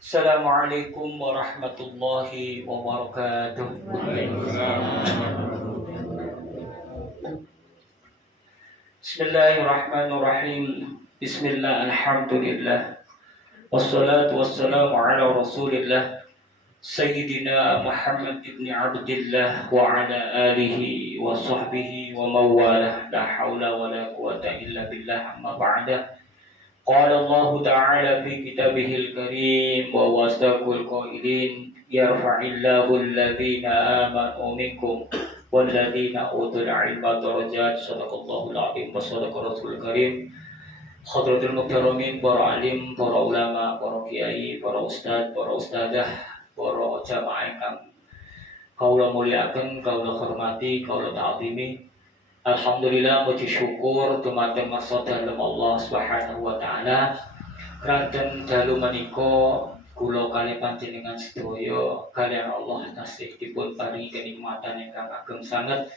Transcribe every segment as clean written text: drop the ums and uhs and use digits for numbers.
Assalamualaikum warahmatullahi wabarakatuh. Bismillahirrahmanirrahim. Bismillah, alhamdulillah. Wassalatu wassalamu ala rasulillah Sayyidina Muhammad ibn Abdillah wa ala alihi wa sahbihi wa mawalah. La hawla wa la quwata illa billah, amma ba'da. Qala Allah Ta'ala fi kitabihil karim wa wasdaqul qailin yarfa'illahu alladhina amanu minkum walladhina utul ilma darajat. Sadaqallahul azim wa sadaqa rasulul karim. Hadratul muhtaramin, para alim, para ulama, para kiai, para ustad, para ustadah, para jamaah ingkang kaula muliaken, kaula hormati, kaula ta'zimi. Alhamdulillah, puji syukur dumateng masa dalem Allah Subhanahu wa taala. Ranten dalu menika kula kalih panjenengan sedaya kaliyan Allah tasih dipun paringi kenikmatan ingkang ageng sanget.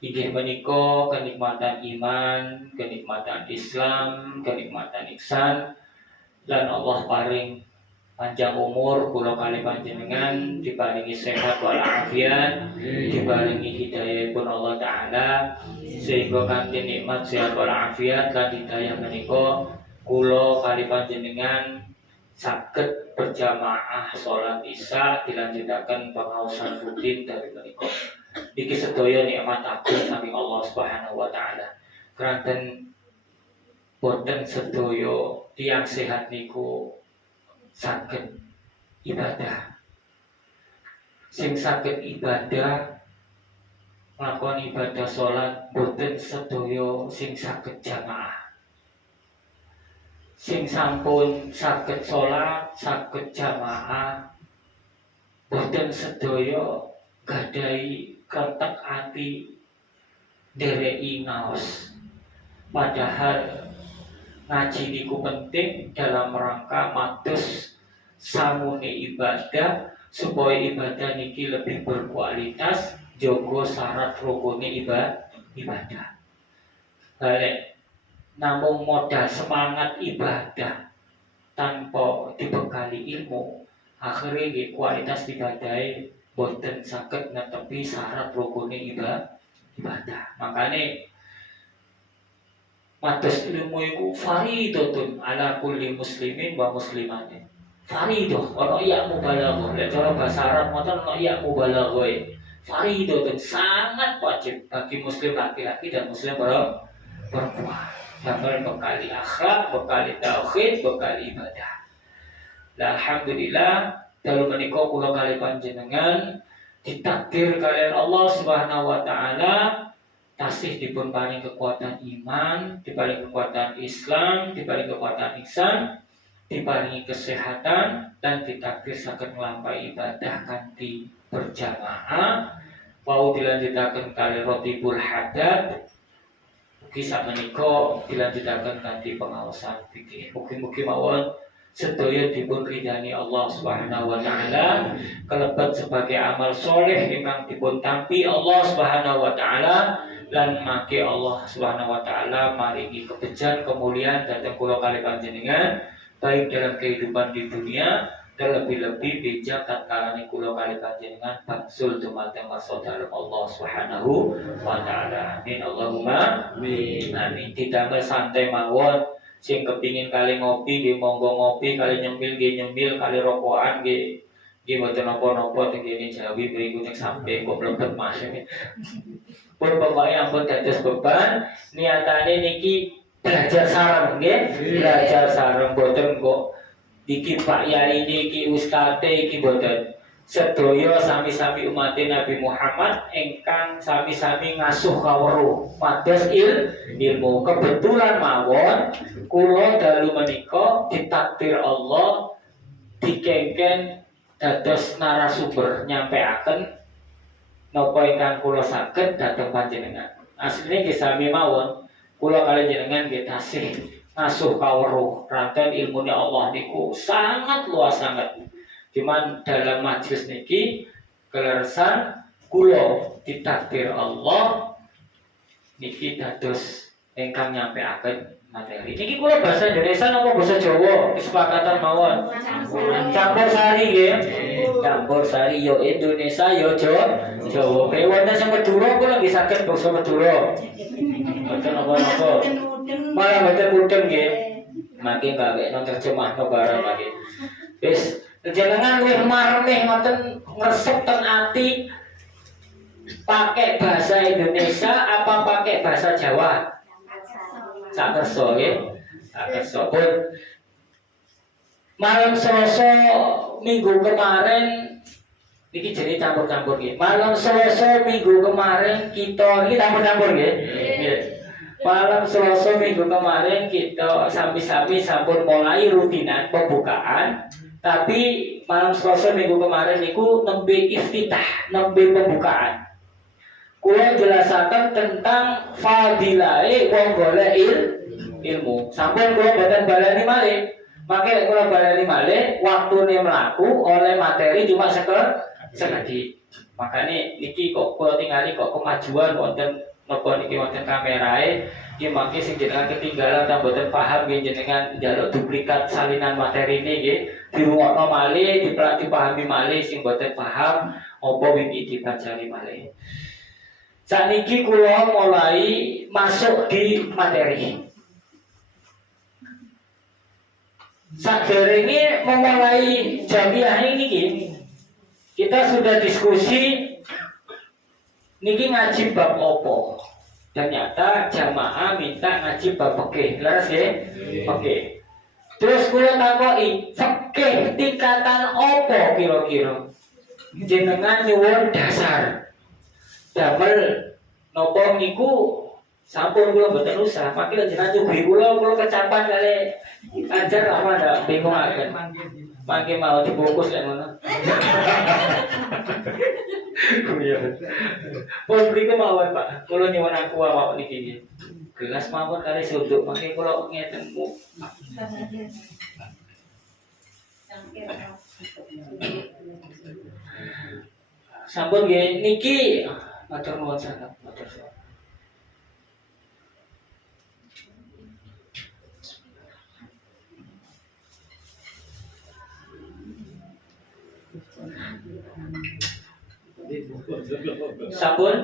Inggih menika kenikmatan iman, kenikmatan Islam, kenikmatan ihsan, lan Allah paring panjang umur kula kalih panjenengan, diparingi sehat walafiat, diparingi hidayah pun Allah taala, sehingga kanthi nikmat sehat walafiat lan hidayah menika kula kalih panjenengan saged berjamaah salat Isya dilanjutaken pengaosan rutin dari menika. Iki sedaya nikmat agung saking Allah Subhanahu wa taala. Kranten boten sedaya tiyang sehat niku saged ibadah. Sing saged ibadah nglakoni ibadah salat boten sedaya sing saged jamaah. Sing sampun saged salat, saged jamaah boten sedaya gadhahi ketek ati ndereki ngaos. Padahal ngaji niku penting dalam rangka mados samune ibadah supaya ibadah niki lebih berkualitas, jaga syarat rukune ibadah. Balik namung modal semangat ibadah tanpa dibekali ilmu, akhirnya nggih kualitas ibadahe boten saged netepi syarat rukune ibadah. Makane mados ilmu iku faridatun ala kulli muslimin wa muslimatin. Faridah, ana ya mubalaghah. Lek cara bahasa Arab ngoten ana ya mubalaghah. Faridatun sangat wajib bagi muslim laki-laki dan muslim perempuan. Damel bekali akhlak, bekali tauhid, bekali ibadah. Alhamdulillah, dalu menika kula kalih panjenengan ditakdir kalian Allah Subhanahu wa taala tasih dipun paring kekuatan iman, diparing kekuatan Islam, diparing kekuatan ihsan, diparingi kesehatan, dan ditakdir saged nglampahi ibadah kanthi berjamaah. Wau dilanjutaken kali rotibul hadad, kisah menika dilanjutaken kanthi pengaosan fikih. Mugi-mugi mawon sedaya dipun ridani Allah Subhanahu wa taala, kalebet sebagai amal soleh ingkang dipun tampi Allah Subhanahu wa taala, lan mangke Allah Subhanahu wa taala maringi kebejan kemuliaan dhateng kula kalih panjenengan baik dalam kehidupan di dunia dan lebih-lebih bijak tatkalane kula kalih panjenengan baksul dumateng masa dalem Allah Subhanahu wa taala. Amin Allahumma amin. Amin. Didamel santai mawon. Sing kepingin kali ngopi nggih monggo ngopi, kali nyemil nggih nyemil, kali rokokan nggih mboten napa-napa teng kene Jawi mriku nek sampe kok mlebet Mas. Pun pokoke ampun dados beban, niatane niki belajar sareng nggih, belajar sareng boten kok iki Pak Yai niki ustadz iki boten. Sedaya sami-sami umat Nabi Muhammad ingkang sami-sami ngasuh kawruh mados ilmu. Kebetulan mawon kula dalu menika ditakdir Allah dikengken dados narasumber nyampeaken napa ingkang kula saged dhateng panjenengan. Asline nggih sami mawon kula kalih jenengan nggih tasih ngasuh kawruh. Ranten ilmune Allah niku sangat luas sangat. Cuman dalam majelis niki keleresan kula ditakdir Allah niki dados ingkang nyampeaken materi. Niki kula bahasa Indonesia napa basa Jawa? Kesepakatan mawon. Campur sari nggih. Campur sari yo Indonesia yo Jawa. Kayak wonten sing Madura kula nggih saged basa Madura. Mboten napa-napa. Malah mboten mudeng nggih. Mangke gawekno terjemahno barang mangke. Wis jenengan luwih marmeh ngoten ngresep ten ati pakai bahasa Indonesia apa pakai bahasa Jawa? Sak kersa nggih. Sak kersa pun malam Selasa minggu kemarin niki jadi campur-campur nggih. Malam Selasa minggu kemarin kita niki campur-campur nggih. Nggih. Malam Selasa minggu kemarin kita sami-sami sampun mulai rutinan pembukaan. Tapi malam Selasa minggu kemarin niku nembe iftitah, nembe pembukaan. Kula jelasaken tentang fadilahe wong golek ilmu. Sampun kula boten baleni malih. Maka kula baleni malih waktune mlaku oleh materi cuma sekedhik. Makane niki kok kula tingali kok kemajuan wonten napa niki wonten kamerae. Nggih mangke sing jenengan ketinggalan ta boten paham nggih jenengan njaluk duplikat salinan materi ini nggih. Dirungokno malih, dipahami malih sing boten paham apa wingi dipelajari malih. Saniki kula mulai masuk di materi. Saderenge memulai jamiah ini kita sudah diskusi niki ngaji bab opo. Ternyata jamaah minta ngaji bab fikih. Leres ya? Fikih. Terus kula takoki, fikih tingkatan opo kira-kira? Jenengan nyuwun dasar. Damel nopo niku sampun kula mboten usah, mangke jenengan nyuguhi kula kecapan kali ajar apa ndak bingungaken. Mangke mau dibungkus lek ngono. Pun mriko mawon Pak, kula nyuwun aku awak niki nggih. Gelas mawon kali sunduk mangke kula ngeten mu. Sampun nggih niki matur nuwun sanget, matur nuwun. Sampun.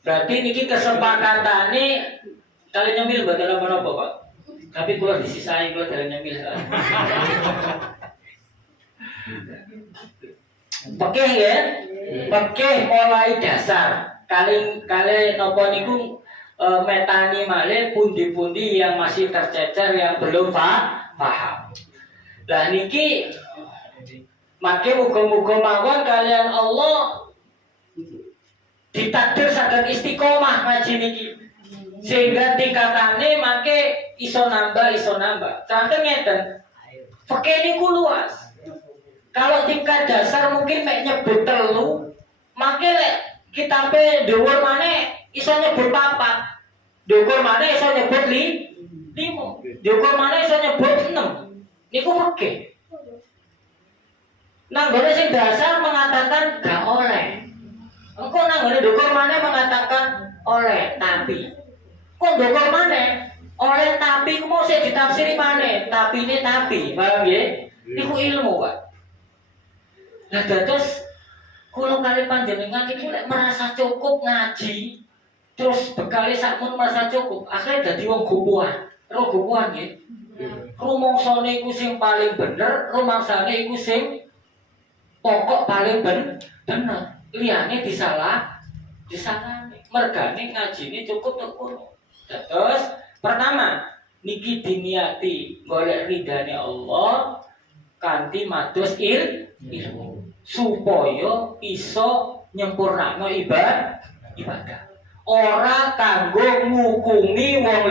Berarti niki kesepakatane kali nyemil mboten apa-apa, Pak. Tapi kula disisai kula dari nyemil. Fikih ya. Fikih mulai dasar. Kali napa niku metani malih pundi-pundi yang masih tercecer yang belum paham. Lah niki maka muga-muga mawon kalian Allah ditakdir saged istiqomah ngaji niki. Sehingga tingkatane mangke iso nambah. Contoh ngeten. Fikih niku luas. Kalau tingkat dasar mungkin mek nyebut telu, mangke lek kitabe dhuwur maneh iso nyebut 4. Dhuwur maneh iso nyebut 5. Dhuwur maneh iso nyebut 6. Niku fikih. Nanggone sing dasar mengatakan gak oleh. Engko nanggone dhuwur maneh mengatakan oleh tapi. Kok dhuwur maneh oleh tapi ku mau sik ditafsiri maneh, tapine tapi. Paham nggih? Niku ilmu, Pak. Nah, dados kula kali panjenengan iki lek merasa cukup ngaji, terus bekale sakmun merasa cukup, akhirnya dadi wong gupuhan. Ro gupuhan nggih. Rumangsane iku sing paling bener, rumangsane iku sing pokok paling bener. Liyane disalahne. Mergane ngajine cukup tok kono. Terus pertama, niki diniati golek ridane Allah kanthi mados ilmu supaya iso nyempurnakno ibadah. Ora kanggo ngukumi wong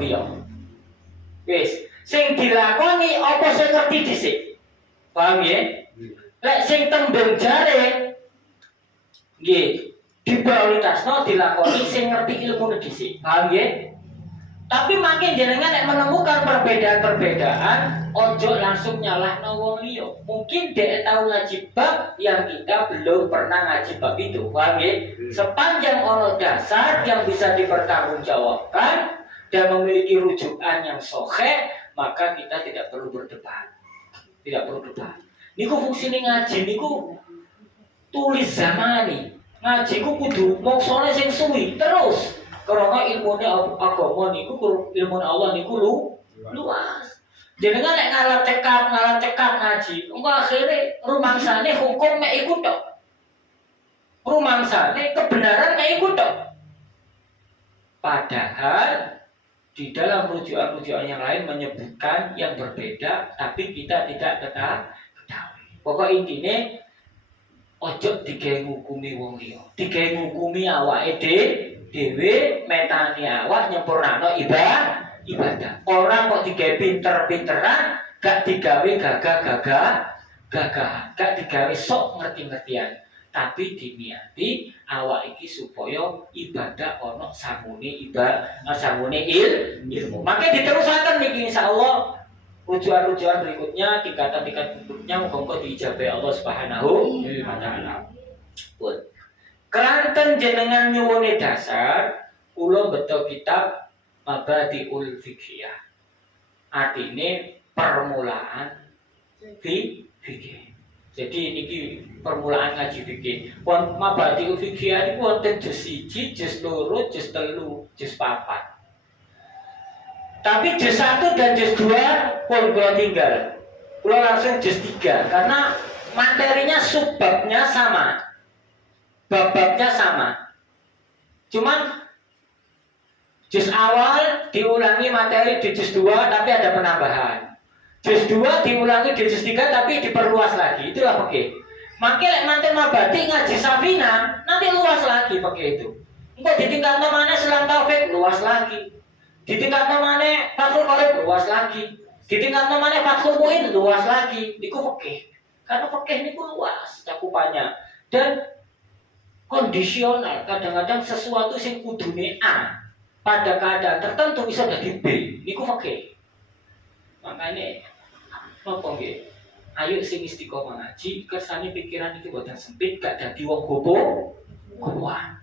liya. Wis, sing dilakoni apa sing ngerti dhisik. Paham ya? Lek sing tembung jare nggih diprioritasno dilakoni sing ngerti ilmune dhisik. Paham ya? Tapi makin jenengan nek menemukan perbedaan-perbedaan, ojo langsung nyalahno wong liya. Mungkin dia tahu ngaji bab yang kita belum pernah ngaji bab itu. Paham ya? Sepanjang ono dasar yang bisa dipertanggungjawabkan dan memiliki rujukan yang sahih, maka kita tidak perlu berdebat. Tidak perlu debat. Niku fungsine ngaji niku tulis zamani. Ngaji ku kudu moksone sing suwi terus. Karena ilmune agama niku ilmune Allah niku luas. Jenengan nek ngalah cekap ngaji, engko akhire rumangsane hukum mek iku tok. Rumangsane kebenaran mek iku tok. Padahal di dalam rujukan-rujukan yang lain menyebutkan yang berbeda, tapi kita tidak ketahui. Pokok intinya ojo digawe ngukumi wong liya, digawe ngukumi awake dhewe metani awak nyempurnakno ibadah. Orang kok digawe pinter-pinteran, gak digawe gagah-gagahan, gak digawe sok ngerti-ngertian. Tapi diniati awak iki supaya ibadah ono sangune ilmu. Maka diterusaken niki insyaallah rujukan-rujukan berikutnya, tingkatan-tingkatan berikutnya muga-muga diijabahi Allah Subhanahu wa taala. Pun keranten jenengan nyuwune dasar, kula beto kitab Mabadiul Fiqhiyah. Artine permulaan fikih. Jadi niki permulaan ngaji fikih. Pun Mabadiul Fiqhiyah niku wonten juz 1, juz 2, juz 3, juz 4. Tapi juz 1 dan juz 2 pun kula tinggal. Kula langsung juz 3 karena materinya subbabnya sama. Bab-babnya sama. Cuman juz awal diulangi materi di juz 2 tapi ada penambahan. Juz 2 diulangi di juz 3 tapi diperluas lagi. Itulah fikih. Maka lek manten mabadi ngaji Safina nanti luas lagi fikih itu. Engko di tingkat mana Islam Taufik luas lagi. Di tingkat mana Fathul Qorib luas lagi. Di tingkat mana Fathul Muin luas lagi. Niku fikih. Karena fikih niku luas cakupannya dan kondisional. Kadang-kadang sesuatu sing kudune A pada keadaan tertentu bisa jadi B. Niku fikih. Makanya napa nggih? Ayo sing istiqomah ngaji, kersane pikiran iki boten sempit, gak dadi wong gopoan.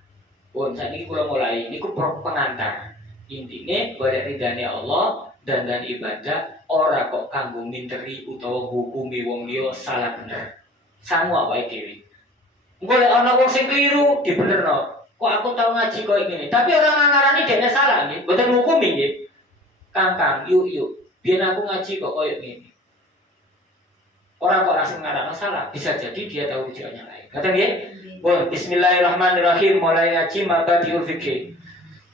Pun sakniki kula mulai niku pengantar. Intine golek ridane Allah dan ibadah ora kok kanggo minteri utawa hukumi wong liya salah bener. Sangu awake dhewe. Engko lek ana wong sing kliru dibenerno. Kok aku tau ngaji koyo ngene, tapi orang ngarani dene salah nggih, boten ngukumi nggih. Kang, yuk. Biyen aku ngaji kok koyo ngene. Orang kok langsung ngarang salah, bisa jadi dia tahu rujukannya lain. Kata dia, Bismillahirrahmanirrahim. Mulai ngaji Mabadiul Fiqh.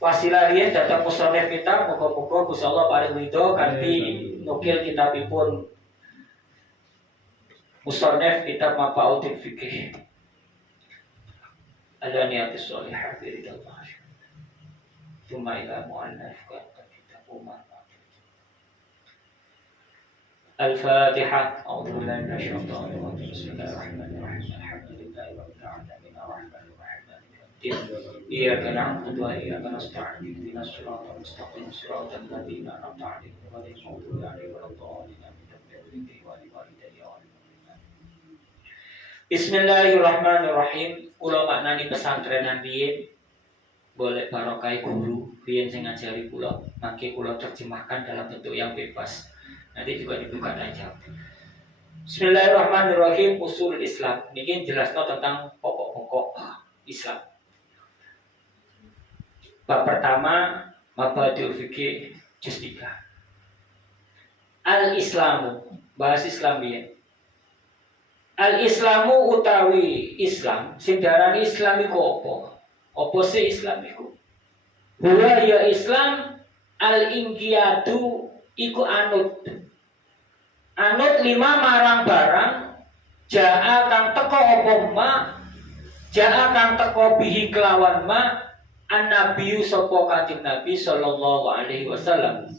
Wasilah riyen datang musonef kitab, muga-muga Gusti Allah paring ridho kanthi nukil kitabipun musonef kitab Mabadiul Fiqh. Al-Niyatus Shalihah bi ridallah. Tsumma ila mu'allaf kitab Umar. Al-Fatihah. A'udzu billahi minasy syaithanir rajim. Bismillahirrahmanirrahim. Alhamdulillahi rabbil alamin arrahmanir rahim. Iyyaka na'budu wa iyyaka nasta'in. Ihdinas siratal mustaqim. Siratal ladzina an'amta 'alaihim ghairil maghdubi 'alaihim waladdallin. Bismillahirrahmanirrahim. Kula maknani pesantrenan riyin boleh barokah guru riyin sing ngajari kula, mangke kula terjemahkan dalam bentuk yang bebas. Nanti juga dibuka aja. Bismillahirrahmanirrahim. Usul Islam. Ini jelasnya tentang pokok-pokok Islam. Bab pertama Mabadiul Fiqh juz 3. Al-Islamu. Bahas Islam ya. Al-Islamu utawi Islam. Sing diarani Islam iku apa? Apa sih Islam iku? Huwa ya Islam al-inqiyadu iku anut lima marang barang jaa kang teko apa ma jaa kang teko bihi kelawan ma an-nabiyyu sapa kanjeng Nabi sallallahu alaihi wasallam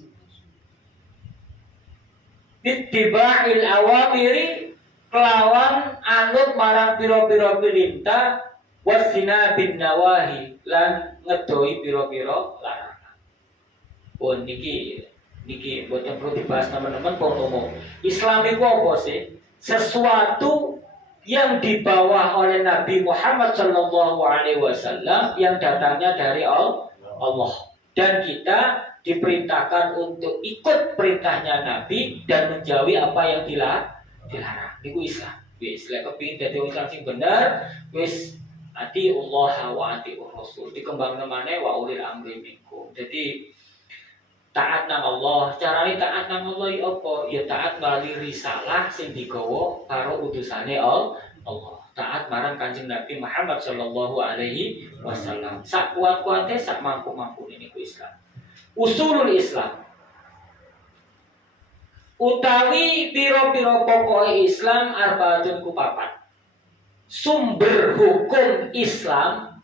bittiba'il awamiri kelawan anut marang pira-pira perintah wasina bin nawahi lan ngedoi pira-pira larangan. Pun niki boten perlu dibahas teman-teman pun umum. Islam itu apa sih? Sesuatu yang dibawa oleh Nabi Muhammad Shallallahu Alaihi Wasallam yang datangnya dari Allah, dan kita diperintahkan untuk ikut perintahnya Nabi dan menjauhi apa yang dilarang. Itu Islam. Wis lek kepengin dadi wong Islam sing bener, wis ati Allah wa ati Rasul. Dikembangno maneh wa ulil amri minkum. Jadi taat nang Allah, carane taat nang Allah ya apa? Ya taat melalui risalah sing digawa karo utusane Allah. Taat marang Kanjeng Nabi Muhammad sallallahu alaihi wasallam. Sak kuat-kuate sak mampu-mampune niku Islam. Usulul Islam utawi piro-piro pokok Islam arbaatun ku papat. Sumber hukum Islam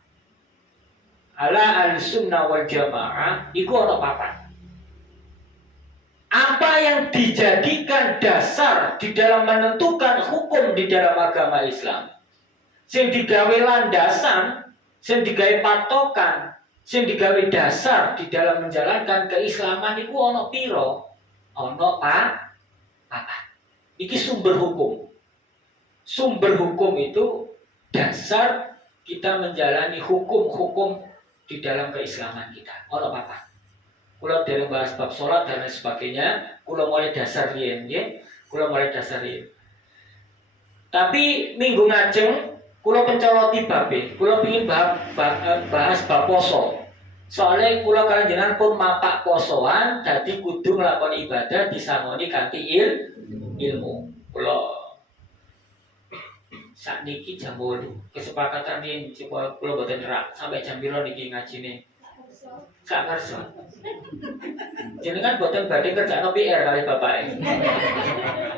ala al-sunnah wal jamaah iku ana papat. Apa yang dijadikan dasar di dalam menentukan hukum di dalam agama Islam, sing digawe landasan, sing digawe patokan, sing digawe dasar di dalam menjalankan keislaman iku ana piro? Ana papat. Iki sumber hukum. Sumber hukum itu dasar kita menjalani hukum-hukum di dalam keislaman kita. Ana papat. Kula dereng bahas bab salat dan lain sebagainya, kula mulai dasar riyen nggih. Kula mulai dasar riyen. Tapi minggu ngajeng kula pencoloti babe. Kula pengin bahas bab poso. Soalnya kula kalian jenengan pun mapak posoan, dadi kudu nglakoni ibadah disangoni kanthi ilmu. Kula sakniki jam 8. Kesepakatan ini coba kula boten nerak sampai jam piro niki ngajine. Sak kersa. Jenengan boten badhe kerjaan PR kali bapake.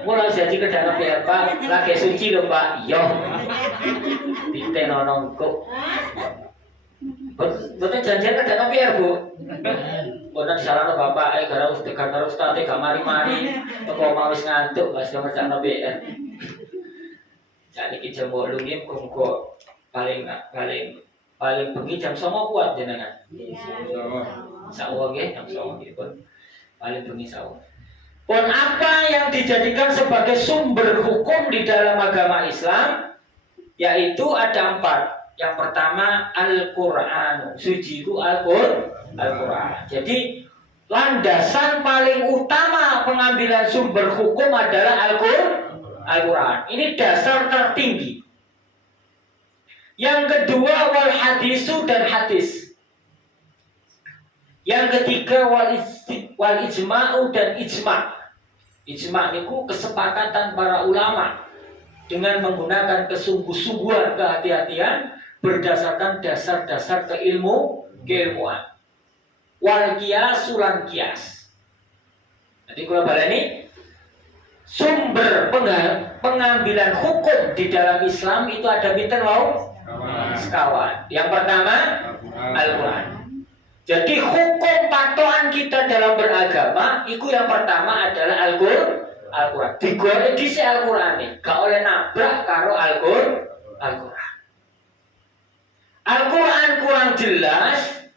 Mula janji kerjaan PR Pak, lagi suci lho Pak. Yo. Ditenono kok. Boten janjian kerjaan PR Bu. Boten salahno bapak gara ustaz gak mari-mari. Teko mau wis ngantuk wis kerjaan PR. Sakniki jam 8 nggih muga paling bengi jam 09.00 kuat jenengan. Insyaallah nggih jam 09.00 pun paling bengi insyaallah. Pun apa yang dijadikan sebagai sumber hukum di dalam agama Islam, yaitu ada 4. Yang pertama Al-Qur'an. Suci itu Al-Qur'an. Jadi landasan paling utama pengambilan sumber hukum adalah Al-Qur'an. Ini dasar tertinggi. Yang kedua wal hadisu dan hadis. Yang ketiga wal ijma'u dan ijma'. Ijma' niku kesepakatan para ulama dengan menggunakan kesungguh-sungguhan, kehati-hatian berdasarkan dasar-dasar keilmuan. Wal qiyas lan qiyas. Jadi kalau baleni sumber pengambilan hukum di dalam Islam itu ada pinten wau? Sekawan. Yang pertama Al-Qur'an. Jadi hukum patokan kita dalam beragama itu yang pertama adalah Al-Qur'an. Digoreng dhisik Al-Qur'an nih, gak oleh nabrak karo Al-Qur'an. Al-Qur'an kurang jelas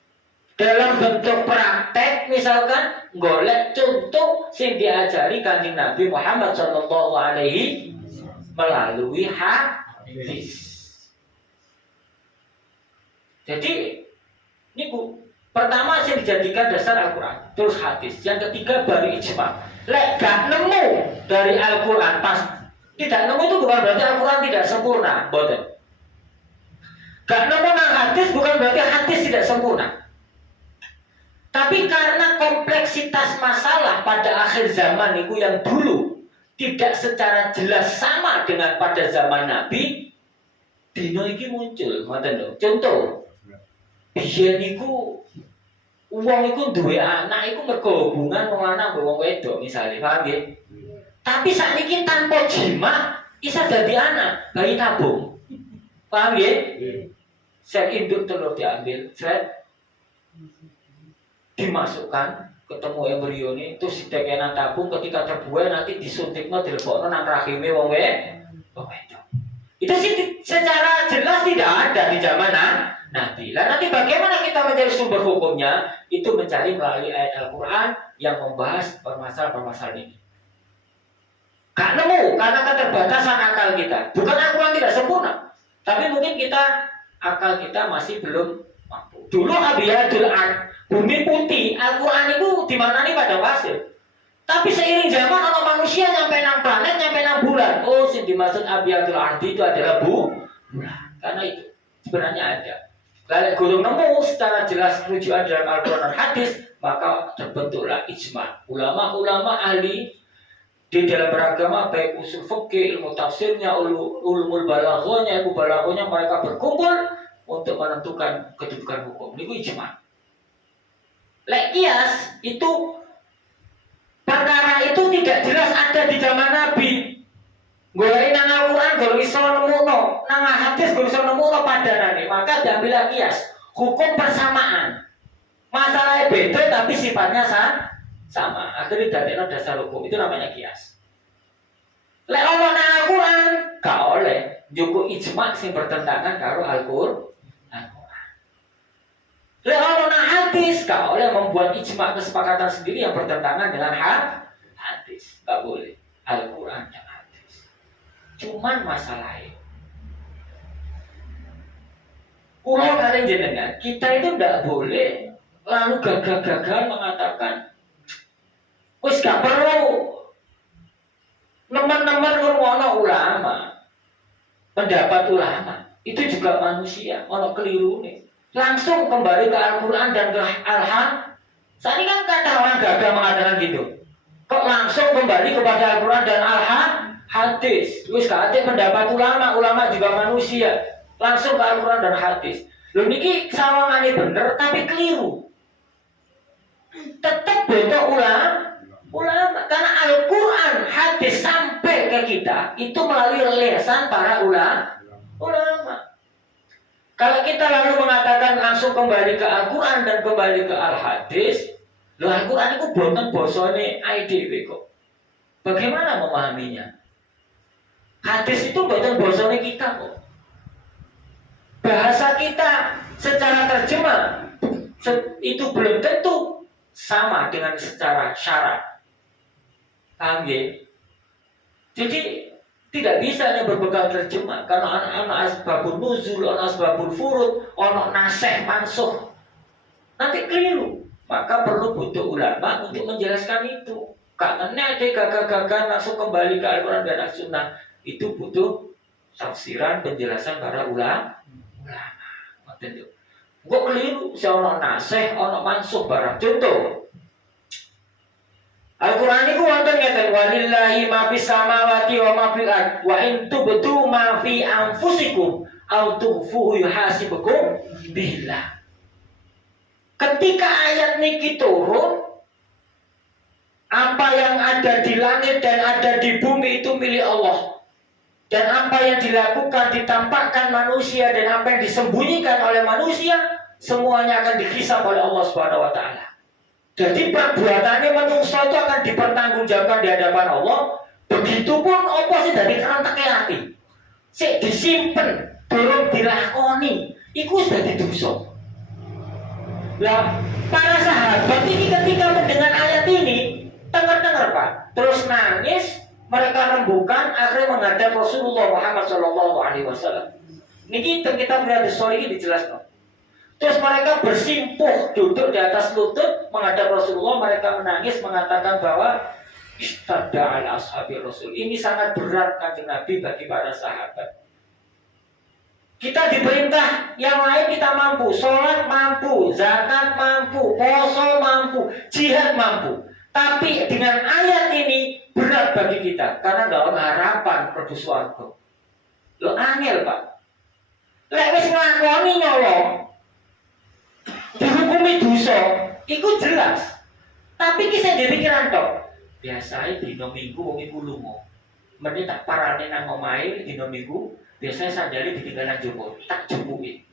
dalam bentuk praktek, misalkan golek contoh sing diajari Kanjeng Nabi Muhammad sallallahu alaihi melalui hadis. Jadi niku pertama yang dijadikan dasar Al-Qur'an, terus hadis. Yang ketiga baru ijma'. Lek gak nemu dari Al-Qur'an pas tidak nemu itu bukan berarti Al-Qur'an tidak sempurna, boten. Gak nemu nang hadis bukan berarti hadis tidak sempurna. Tapi karena kompleksitas masalah pada akhir zaman itu yang dulu tidak secara jelas sama dengan pada zaman Nabi, dino iki muncul, ngoten lho. Contoh, biyen iku wong iku duwe anak iku mergo hubungan wong lanang mbek wong wedok misale, paham nggih? Tapi sakniki tanpa jima isa dadi anak, bayi tabung. Paham nggih? Sel induk telur diambil, dimasukkan, ketemu embrio ini, terus ditekenan tabung, ketika terbuai nanti disuntikno dilebokno nang rahime wong wedok. Itu sih secara jelas tidak ada di zaman Nabi. Nah, nanti bagaimana kita mencari sumber hukumnya? Itu mencari melalui ayat Al-Quran yang membahas permasalahan-permasalahan ini. Gak nemu karena keterbatasan akal kita. Bukan Al-Quran tidak sempurna, tapi mungkin akal kita masih belum mampu. Dulu Abiyadul Ard, bumi putih, Al-Quran itu dimaknani pada pasir. Tapi seiring zaman orang manusia nyampe nang planet, nyampe nang bulan. Oh, yang dimaksud Abiyadul Ard itu adalah bulan. Karena itu sebenarnya ada. Lalu guru nemu secara jelas rujukan dalam Al-Quran dan hadis, maka terbentuklah ijma. Ulama-ulama ahli di dalam beragama, baik usul fikih, ilmu tafsirnya, ulumul balaghahnya, ilmu balaghahnya, mereka berkumpul untuk menentukan kedudukan hukum. Ini ijma. Lek kias itu perkara itu tidak jelas ada di zaman Nabi. Golek nang Al-Qur'an golek iso nemuno, nang hadis golek iso nemuno padanane, maka diambil kias. Hukum persamaan. Masalahnya beda tapi sifatnya sama. Akhirnya dadekno dasar hukum, itu namanya kias. Lek ono nang Al-Qur'an gak oleh njupuk ijma sing bertentangan karo Al-Qur'an. Lek ono nang hadis gak oleh membuat ijma kesepakatan sendiri yang bertentangan dengan hadis. Gak boleh. Al-Qur'an dan hadis. Cuman masalahnya pulau kalian jenengan, kita itu tidak boleh lalu gagah-gagahan mengatakan wis gak perlu nemen-nemen ngurungono ulama, pendapat ulama itu juga manusia, ono keliru nih. Langsung kembali ke Al-Quran dan ke Al-Hadis. Saat ini kan kata orang gagah mengatakan gitu. Kok langsung kembali kepada Al-Quran dan Al-Hadis? Wis gak ada pendapat ulama juga manusia. Langsung ke Al-Quran dan hadis. Lho niki sawangane bener tapi keliru. Tetap bentuk ulama karena Al-Quran hadis sampai ke kita itu melalui lesan para ulama. Kalau kita lalu mengatakan langsung kembali ke Al-Quran dan kembali ke Al-Hadis, loh Al-Quran itu boten bosone IDW kok. Bagaimana memahaminya? Hadis itu boten bosone kita kok. Bahasa kita secara terjemah itu belum tentu sama dengan secara syarat. Paham ya? Jadi tidak bisa hanya berbekal terjemah karena anak-anak asbabun nuzul, anak asbabul furud, anak nasih mansuh. Nanti keliru. Maka perlu butuh ulama untuk menjelaskan itu. Karena ada gagah-gagah langsung kembali ke Al-Quran dan As-Sunnah. Itu butuh tafsiran, penjelasan para ulama. Kok keliru? Seorang nasih, anak mansuh barang. Contoh. Al-Quran itu wonten ngeten walillahi ma fis samawati wa ma fil ard wa in tubdu ma fi anfusikum aw tukhfuhu yuhasibukum billah. Ketika ayat niki turun, apa yang ada di langit dan ada di bumi itu milik Allah. Dan apa yang dilakukan ditampakkan manusia dan apa yang disembunyikan oleh manusia semuanya akan dihisab oleh Allah Subhanahu wa taala. Jadi perbuatannya manusia itu akan dipertanggungjawabkan di hadapan Allah. Begitupun apa sih dari kerantake hati. Sik disimpen, durung dilakoni, iku sudah dosa. Lah, para sahabat ini ketika mendengar ayat ini, dengar Pak, terus nangis, mereka rembukan, akhirnya menghadap Rasulullah Muhammad SAW. Niki kita melihat di story ini dijelaskan. Terus mereka bersimpuh duduk di atas lutut menghadap Rasulullah. Mereka menangis mengatakan bahwa istada ala ashabi Rasul. Ini sangat berat kanjeng Nabi bagi para sahabat. Kita diperintah yang lain kita mampu, sholat mampu, zakat mampu, puasa mampu, jihad mampu. Tapi dengan ayat ini berat bagi kita karena nggak ada harapan perbu swarga. Lo angel Pak. Lek wis nglakoni nyolong dihukumi dosa, itu jelas. Tapi kisah di pikiran tok. Biasanya dino minggu wong iku lunga. Mending tak parane nang omahe dino minggu, biasanya sandale ditinggalan Joko, tak jupuki.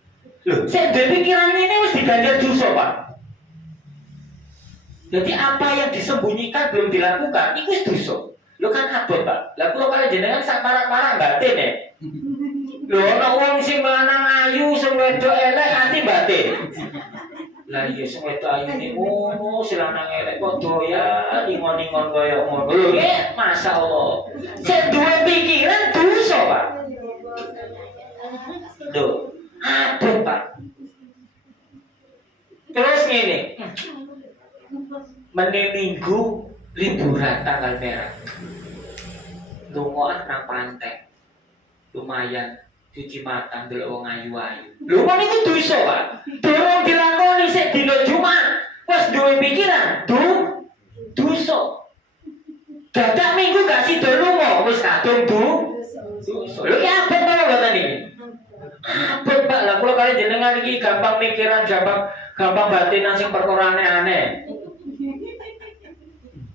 Lho, sing di pikiran ini wis diganjar dosa, Pak. Jadi apa yang disembunyikan belum dilakukan, itu dosa. Lho kan abot, Pak. Lah kula kali jenengan sak parah-parah batin ya. Lho ana wong sing lanang ayu sing wedok elek ati batin. Lah iya sing wedok ayu iki ngono, sing lanang elek kok doyan ingon-ingon kaya ngono. Lho nggih, masyaallah. Sing duwe pikiran dosa, Pak. Lho, abot, Pak. Terus ngene. Meneh minggu liburan tanggal merah. Lunga nang pantai. Lumayan cuci mata ndelok wong ayu-ayu. Lho kok niku dosa, Pak? Durung dilakoni sik dina Jumat. Wes duwe pikiran, dosa. Dadak minggu gak sida lunga, wis kadung dosa. Lho ki abot apa mboten niki? Abot, Pak. Lah kula kali jenengan iki gampang mikiran, gampang batinan sing perkara aneh-aneh.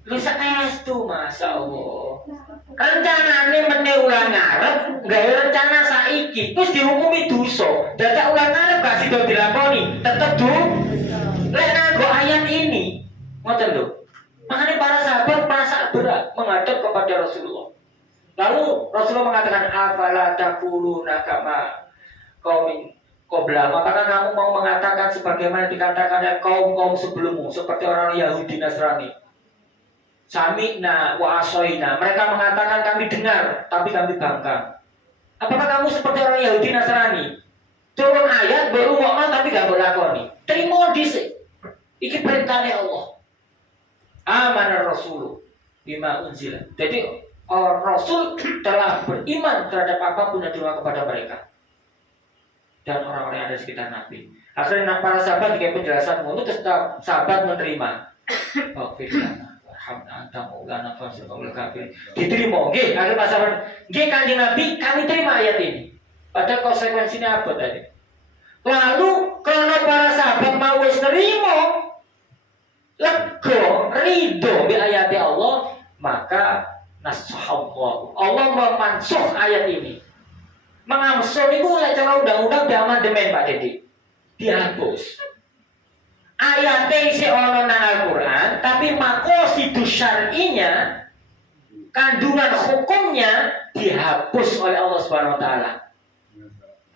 Lho saestu masyaallah. Rencanane meneh ulang ngarep, gawe rencana saiki, terus dihukumi dosa. Dadak ulang ngarep gak sida dilakoni, tetep dosa. Lek nganggo ayat ini, ngoten lho. Makanya para sahabat merasa berat menghadap kepada Rasulullah. Lalu Rasulullah mengatakan, "Afala taquluna kama qaumin qabla?" Apakah kamu mau mengatakan sebagaimana dikatakannya kaum-kaum sebelummu, seperti orang Yahudi Nasrani? Sami'na wa asoina. Mereka mengatakan kami dengar, tapi kami bangkang. Apakah kamu seperti orang Yahudi Nasrani? Turun ayat, baru ngomong tapi gak berlakoni. Terima dhisik. Iki perintahnya Allah. Amanar Rasul bima unzila. Jadi Rasul telah beriman terhadap apapun yang dibawa kepada mereka dan orang-orang yang ada di sekitar Nabi. Akhirnya para sahabat dikasih penjelasan, terus sahabat menerima. Oh, firman. Diterima, nggih, akhir pasaran, nggih Kanjeng Nabi, kami terima ayat ini. Padahal konsekuensinya apa tadi? Lalu karena para sahabat mau wis nerima, lega, ridho bi ayat Allah, maka nasahallahu. Allah memansuh ayat ini. Mengamsul itu oleh cara undang-undang diamandemen Pak Dedi. Dihapus. Ayatnya isi ono nang Al-Quran, tapi maqasidus syar'inya, kandungan hukumnya dihapus oleh Allah Subhanahu wa taala.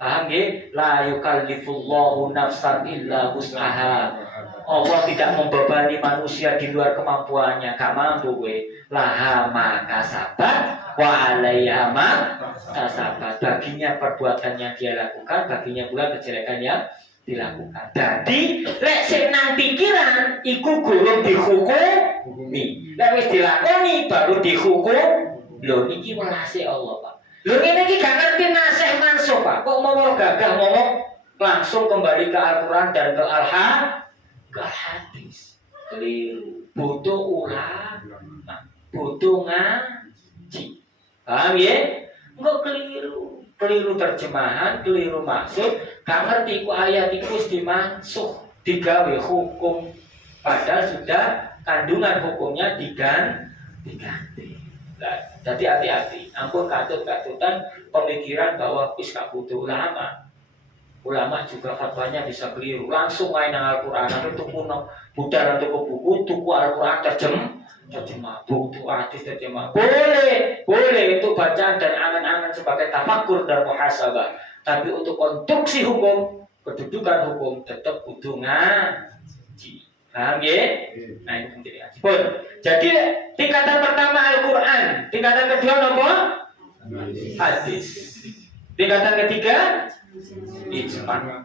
Paham nggih? La yukallifullahu nafsan illa wus'aha. Allah tidak membebani manusia di luar kemampuannya. Gak mampu kowe. Laha ma kasabat wa 'alaiha ma kasabat. Baginya perbuatan yang dia lakukan, baginya pula kejelekan yang dilakukan. Jadi lek sing nang pikiran iku gurung dihukumi. Lek wis dilakoni baru dihukum. Lho niki welase Allah, Pak. Lho ngene iki gak ngerti nasih mansuh, Pak. Kok mau gagah ngomong langsung kembali ke Al-Qur'an dan ke hadis. Keliru. Butuh ulang, butuh ngaji. Paham ya? Enggak keliru terjemahan, keliru maksud. Gak ngerti ku ayat itu dimansuh, digawe hukum, padahal sudah kandungan hukumnya diganti. Nah, jadi hati-hati. Ampun katut-katutan pemikiran bahwa wis gak butuh ulama. Ulama juga fatwanya bisa keliru. Langsung main Al-Quran, itu kuno, budal untuk buku, tuku Al-Quran terjemah, buku hadis terjemah. Boleh itu bacaan dan angan-angan sebagai tafakur dan muhasabah. Tapi untuk konstruksi hukum, kedudukan hukum tetap butuh ngaji. Paham ya? Nah ini menjadi ngaji. Pun. Jadi tingkatan pertama Al-Quran, tingkatan kedua apa? Hadis. Tingkatan ketiga ijma.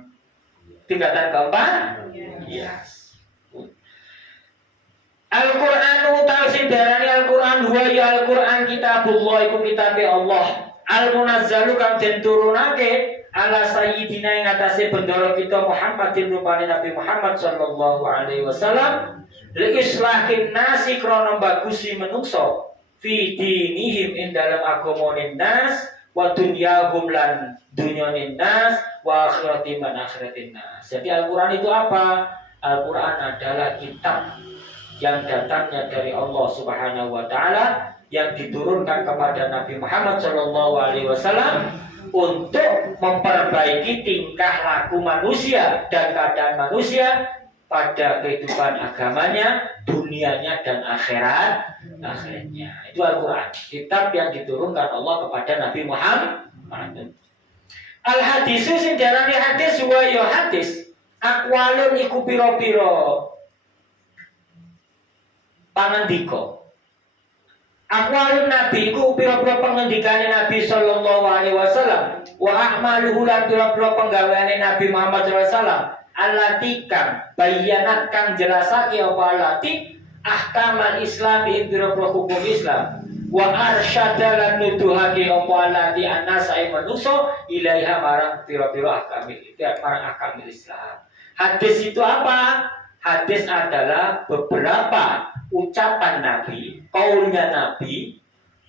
Tingkatan keempat qiyas. Al-Quran utawi sing diarani Al-Quran huwa ya Al-Quran kitabullah iku kitabe Allah. Al-munazzalu kang den turunake ala sayyidina ing atase bendoro kita Muhammadin rupane Nabi Muhammad sallallahu alaihi wasallam li islahin nasi krana bagusi menungso fi dinihim ing dalam agamane nas wa dunyahum lan dunyane nas wa akhiratim lan akhiratin nas. Jadi Al-Quran itu apa? Al-Quran adalah kitab yang datangnya dari Allah Subhanahu wa taala yang diturunkan kepada Nabi Muhammad SAW untuk memperbaiki tingkah laku manusia dan keadaan manusia pada kehidupan agamanya, dunianya dan akhiratnya. Itu Al-Quran, kitab yang diturunkan Allah kepada Nabi Muhammad. Al hadisu sing diarani hadis wa ya hadis. Aqwalun iku pira-pira pangandika. Aqwalun nabi iku pira-pira pangendikane Nabi sallallahu alaihi wasallam wa a'maluhu lan pira-pira penggaweane Nabi Muhammad sallallahu alaihi wasallam allati kang bayanat kang jelasake apa allati ahkamal Islam ing pira-pira hukum Islam wa arsyada lan nuduhake apa allati anasa manusa ilaiha marang pira-pira ahkamil Islam. Hadis itu apa? Hadis adalah beberapa ucapan Nabi, kaulnya Nabi,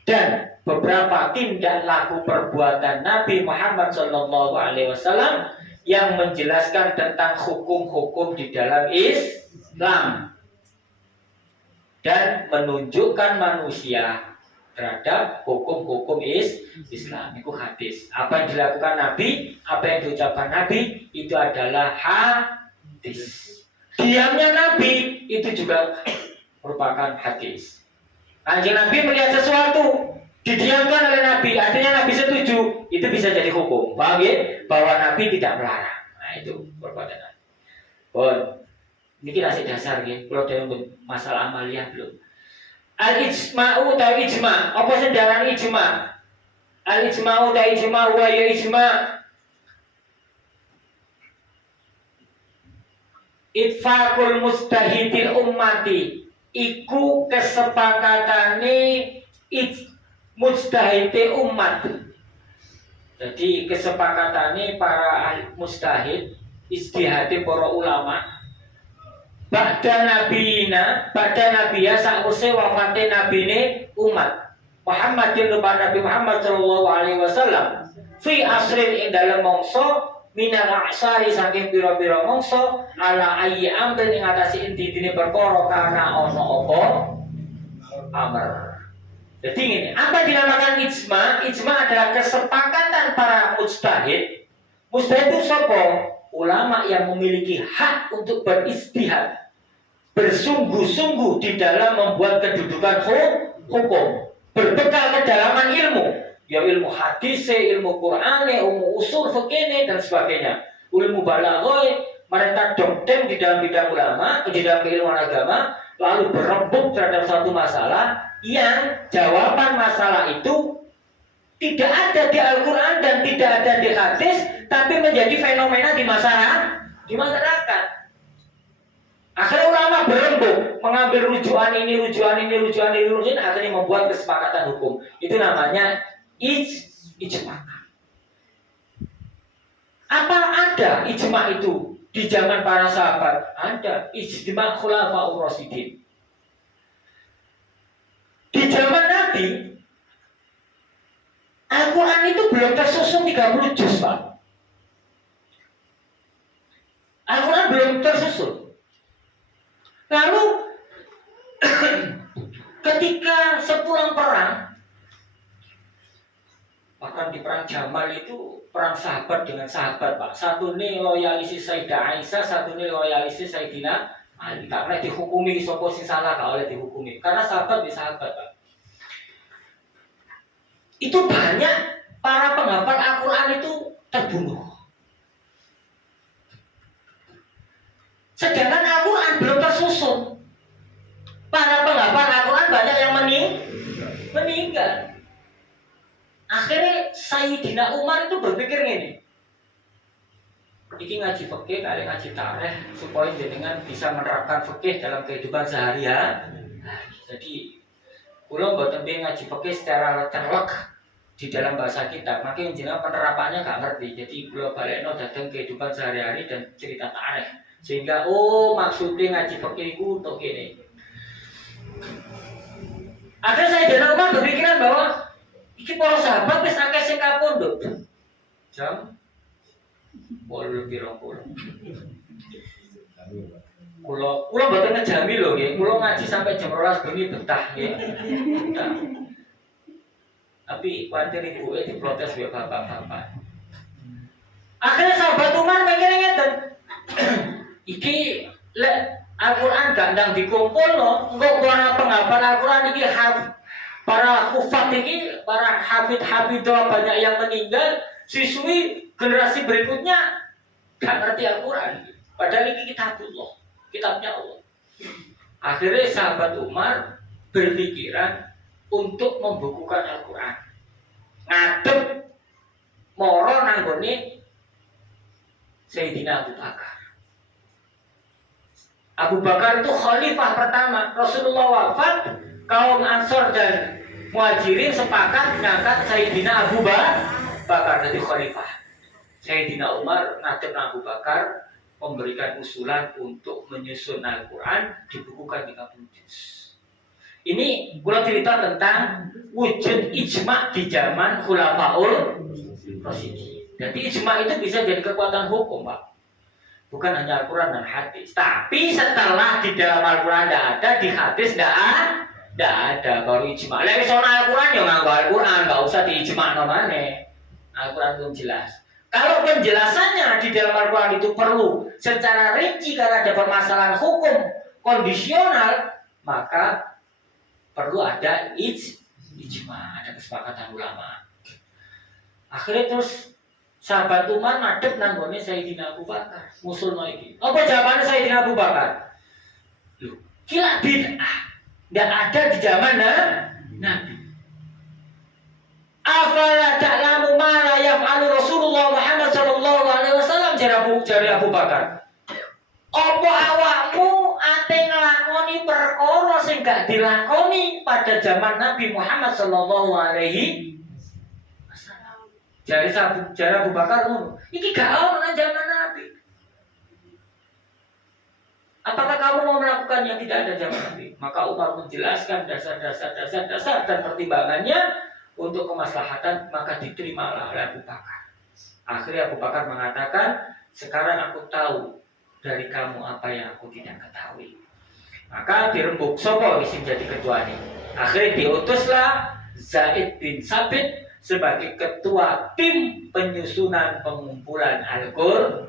dan beberapa tindak laku perbuatan Nabi Muhammad Sallallahu Alaihi Wasallam yang menjelaskan tentang hukum-hukum di dalam Islam dan menunjukkan manusia terhadap hukum-hukum Islam. Itu hadis. Apa yang dilakukan Nabi, apa yang diucapkan Nabi, itu adalah hadis. Diamnya Nabi itu juga merupakan hadis. Kanjeng Nabi melihat sesuatu didiamkan oleh Nabi, artinya Nabi setuju, itu bisa jadi hukum. Paham ya? Bahwa Nabi tidak melarang. Nah itu perbuatan Nabi. Bon, ini kita kasih dasar ya. Kalau dalam masalah amaliyah belum. Al-ijma'u ta ijma'. Apa sing diarani ijma'? Al-ijma'u ta ijma' wa ya ijma'. Itfaqul mustahidil ummati iku kesepakatane mujtahide umat. Jadi kesepakatane para mujtahid, ijtihade para ulama ba'da nabiya sakwise wafate nabine umat Muhammadin Nabi Muhammad sallallahu alaihi wasallam fi asrin ing dalem mangsa minal aksari saking pira-pira mangsa ala ayyi amrin ing atase inti-intine perkara kana ana apa amr. Jadi ini apa dinamakan ijma? Ijma adalah kesepakatan para mujtahid. Mujtahid itu siapa? Ulama yang memiliki hak untuk beristihad, bersungguh-sungguh di dalam membuat kedudukan hukum, berbekal kedalaman ilmu. Ya ilmu hadis, ilmu Quran, ilmu usul fikih dan sebagainya. Ilmu balaghah, mereka dokter di dalam bidang ulama, di dalam keilmuan agama, lalu berembuk terhadap satu masalah yang jawaban masalah itu tidak ada di Al-Quran dan tidak ada di hadis, tapi menjadi fenomena di masyarakat. Akhirnya ulama berembuk, mengambil rujukan ini, akhirnya membuat kesepakatan hukum. Itu namanya ijma. Apa ada ijma itu di zaman para sahabat? Ada ijma khulafaur rasyidin. Di zaman Nabi, Al-Quran itu belum tersusun 30 juz, Pak. Al-Quran belum tersusun. Lalu ketika sepulang perang, bahkan di perang Jamal itu perang sahabat dengan sahabat, Pak. Satu ini loyalisi Sayyidah Aisyah, satu ini loyalisi Sayyidina Ali. Karena dihukumi sapa sing salah gak oleh dihukumi. Karena sahabat di sahabat, Pak. Itu banyak para penghafal Al-Quran itu terbunuh. Sedangkan Al-Quran belum tersusun. Para penghafal Al-Quran banyak yang meninggal. Akhirnya Sayyidina Umar itu berpikir gini, ini ngaji fikih kali ngaji tarikh supaya jenengan bisa menerapkan fikih dalam kehidupan sehari-hari. Jadi kula mboten pengen ngaji fikih secara terlek di dalam bahasa kita, makanya jenengan penerapannya gak ngerti. Jadi kula balekno datang kehidupan sehari-hari dan cerita tarikh. Sehingga maksudnya ngaji fikih itu untuk gini. Akhirnya Sayyidina Umar berpikiran bahwa iki para sahabat wis akeh sing kapundhut. Jam 8:20. Kula mboten ngejami lho nggih. Kula ngaji sampai jam 12 bengi betah nggih. Tapi kuwatir ibuke diprotes ya bapak-bapak. Akhirnya sahabat Umar mikir ngeten. Iki lek Al-Quran gak ndang dikumpulno, engko para penghafal Al-Quran iki para hufaz iki, para hafid-hafidah banyak yang meninggal, Siswi generasi berikutnya gak ngerti Al-Quran. Padahal ini kitabullah, kitabnya Allah. Akhirnya sahabat Umar berpikiran untuk membukukan Al-Quran. Ngadep moro nanggone Sayyidina Abu Bakar. Abu Bakar itu khalifah pertama. Rasulullah wafat, kaum Ansor dan Muhajirin sepakat mengangkat Sayyidina Abu Bakar jadi khalifah. Sayyidina Umar ngadep Abu Bakar memberikan usulan untuk menyusun Al-Quran, dibukukan 30 juz. Ini gua cerita tentang wujud ijma di zaman Khulafaul Rasyidin. Jadi ijma itu bisa jadi kekuatan hukum, Pak. Bukan hanya Al-Quran dan hadis. Tapi setelah di dalam Al-Quran tidak ada, di hadis tidak ada, baru ijma. Lagi soal Al-Quran ya nggak Al-Quran, nggak usah diijma namanya. Al-Quran belum jelas. Kalau penjelasannya di dalam Al-Quran itu perlu secara rinci karena ada permasalahan hukum kondisional, maka perlu ada ijma, ada kesepakatan ulama. Akhirnya terus sahabat Umar madep nanggone Sayyidina Abu Bakar, musulno iki. Apa jawabannya Sayyidina Abu Bakar? Loh, kila bid'ah. Enggak ada di zaman Nabi. Afala ta'lamu ma la yaf'alu Rasulullah Muhammad sallallahu alaihi wasallam, jari Abu Bakar. Apa awakmu ate nglakoni perkara sing gak dilakoni pada zaman Nabi Muhammad sallallahu alaihi wasallam? Jari Abu Bakar ngono. Iki gak ono nang zaman Nabi. Apakah kamu mau melakukan yang tidak ada zaman Nabi? Maka Umar menjelaskan dasar dan pertimbangannya untuk kemaslahatan, maka diterimalah oleh Abu Bakar. Akhirnya Abu Bakar mengatakan, sekarang aku tahu dari kamu apa yang aku tidak ketahui. Maka dirembuk sopo isim jadi ketua ini. Akhirnya diutuslah Zaid bin Sabit sebagai ketua tim penyusunan pengumpulan Al-Quran.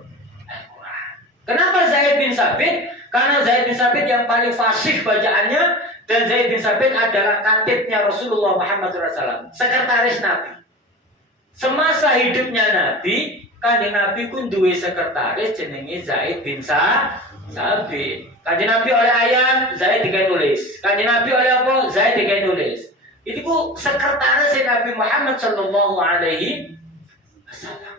Kenapa Zaid bin Sabit? Karena Zaid bin Sabit yang paling fasih bacaannya, dan Zaid bin Sabit adalah katibnya Rasulullah Muhammad SAW, sekretaris Nabi. Semasa hidupnya Nabi, Kanjeng Nabi pun duwe sekretaris jenenge Zaid bin Sabit. Kanjeng Nabi oleh ayat, Zaid digawe nulis. Kanjeng Nabi oleh apa? Zaid digawe nulis. Itu ku sekretaris Nabi Muhammad sallallahu alaihi wasallam.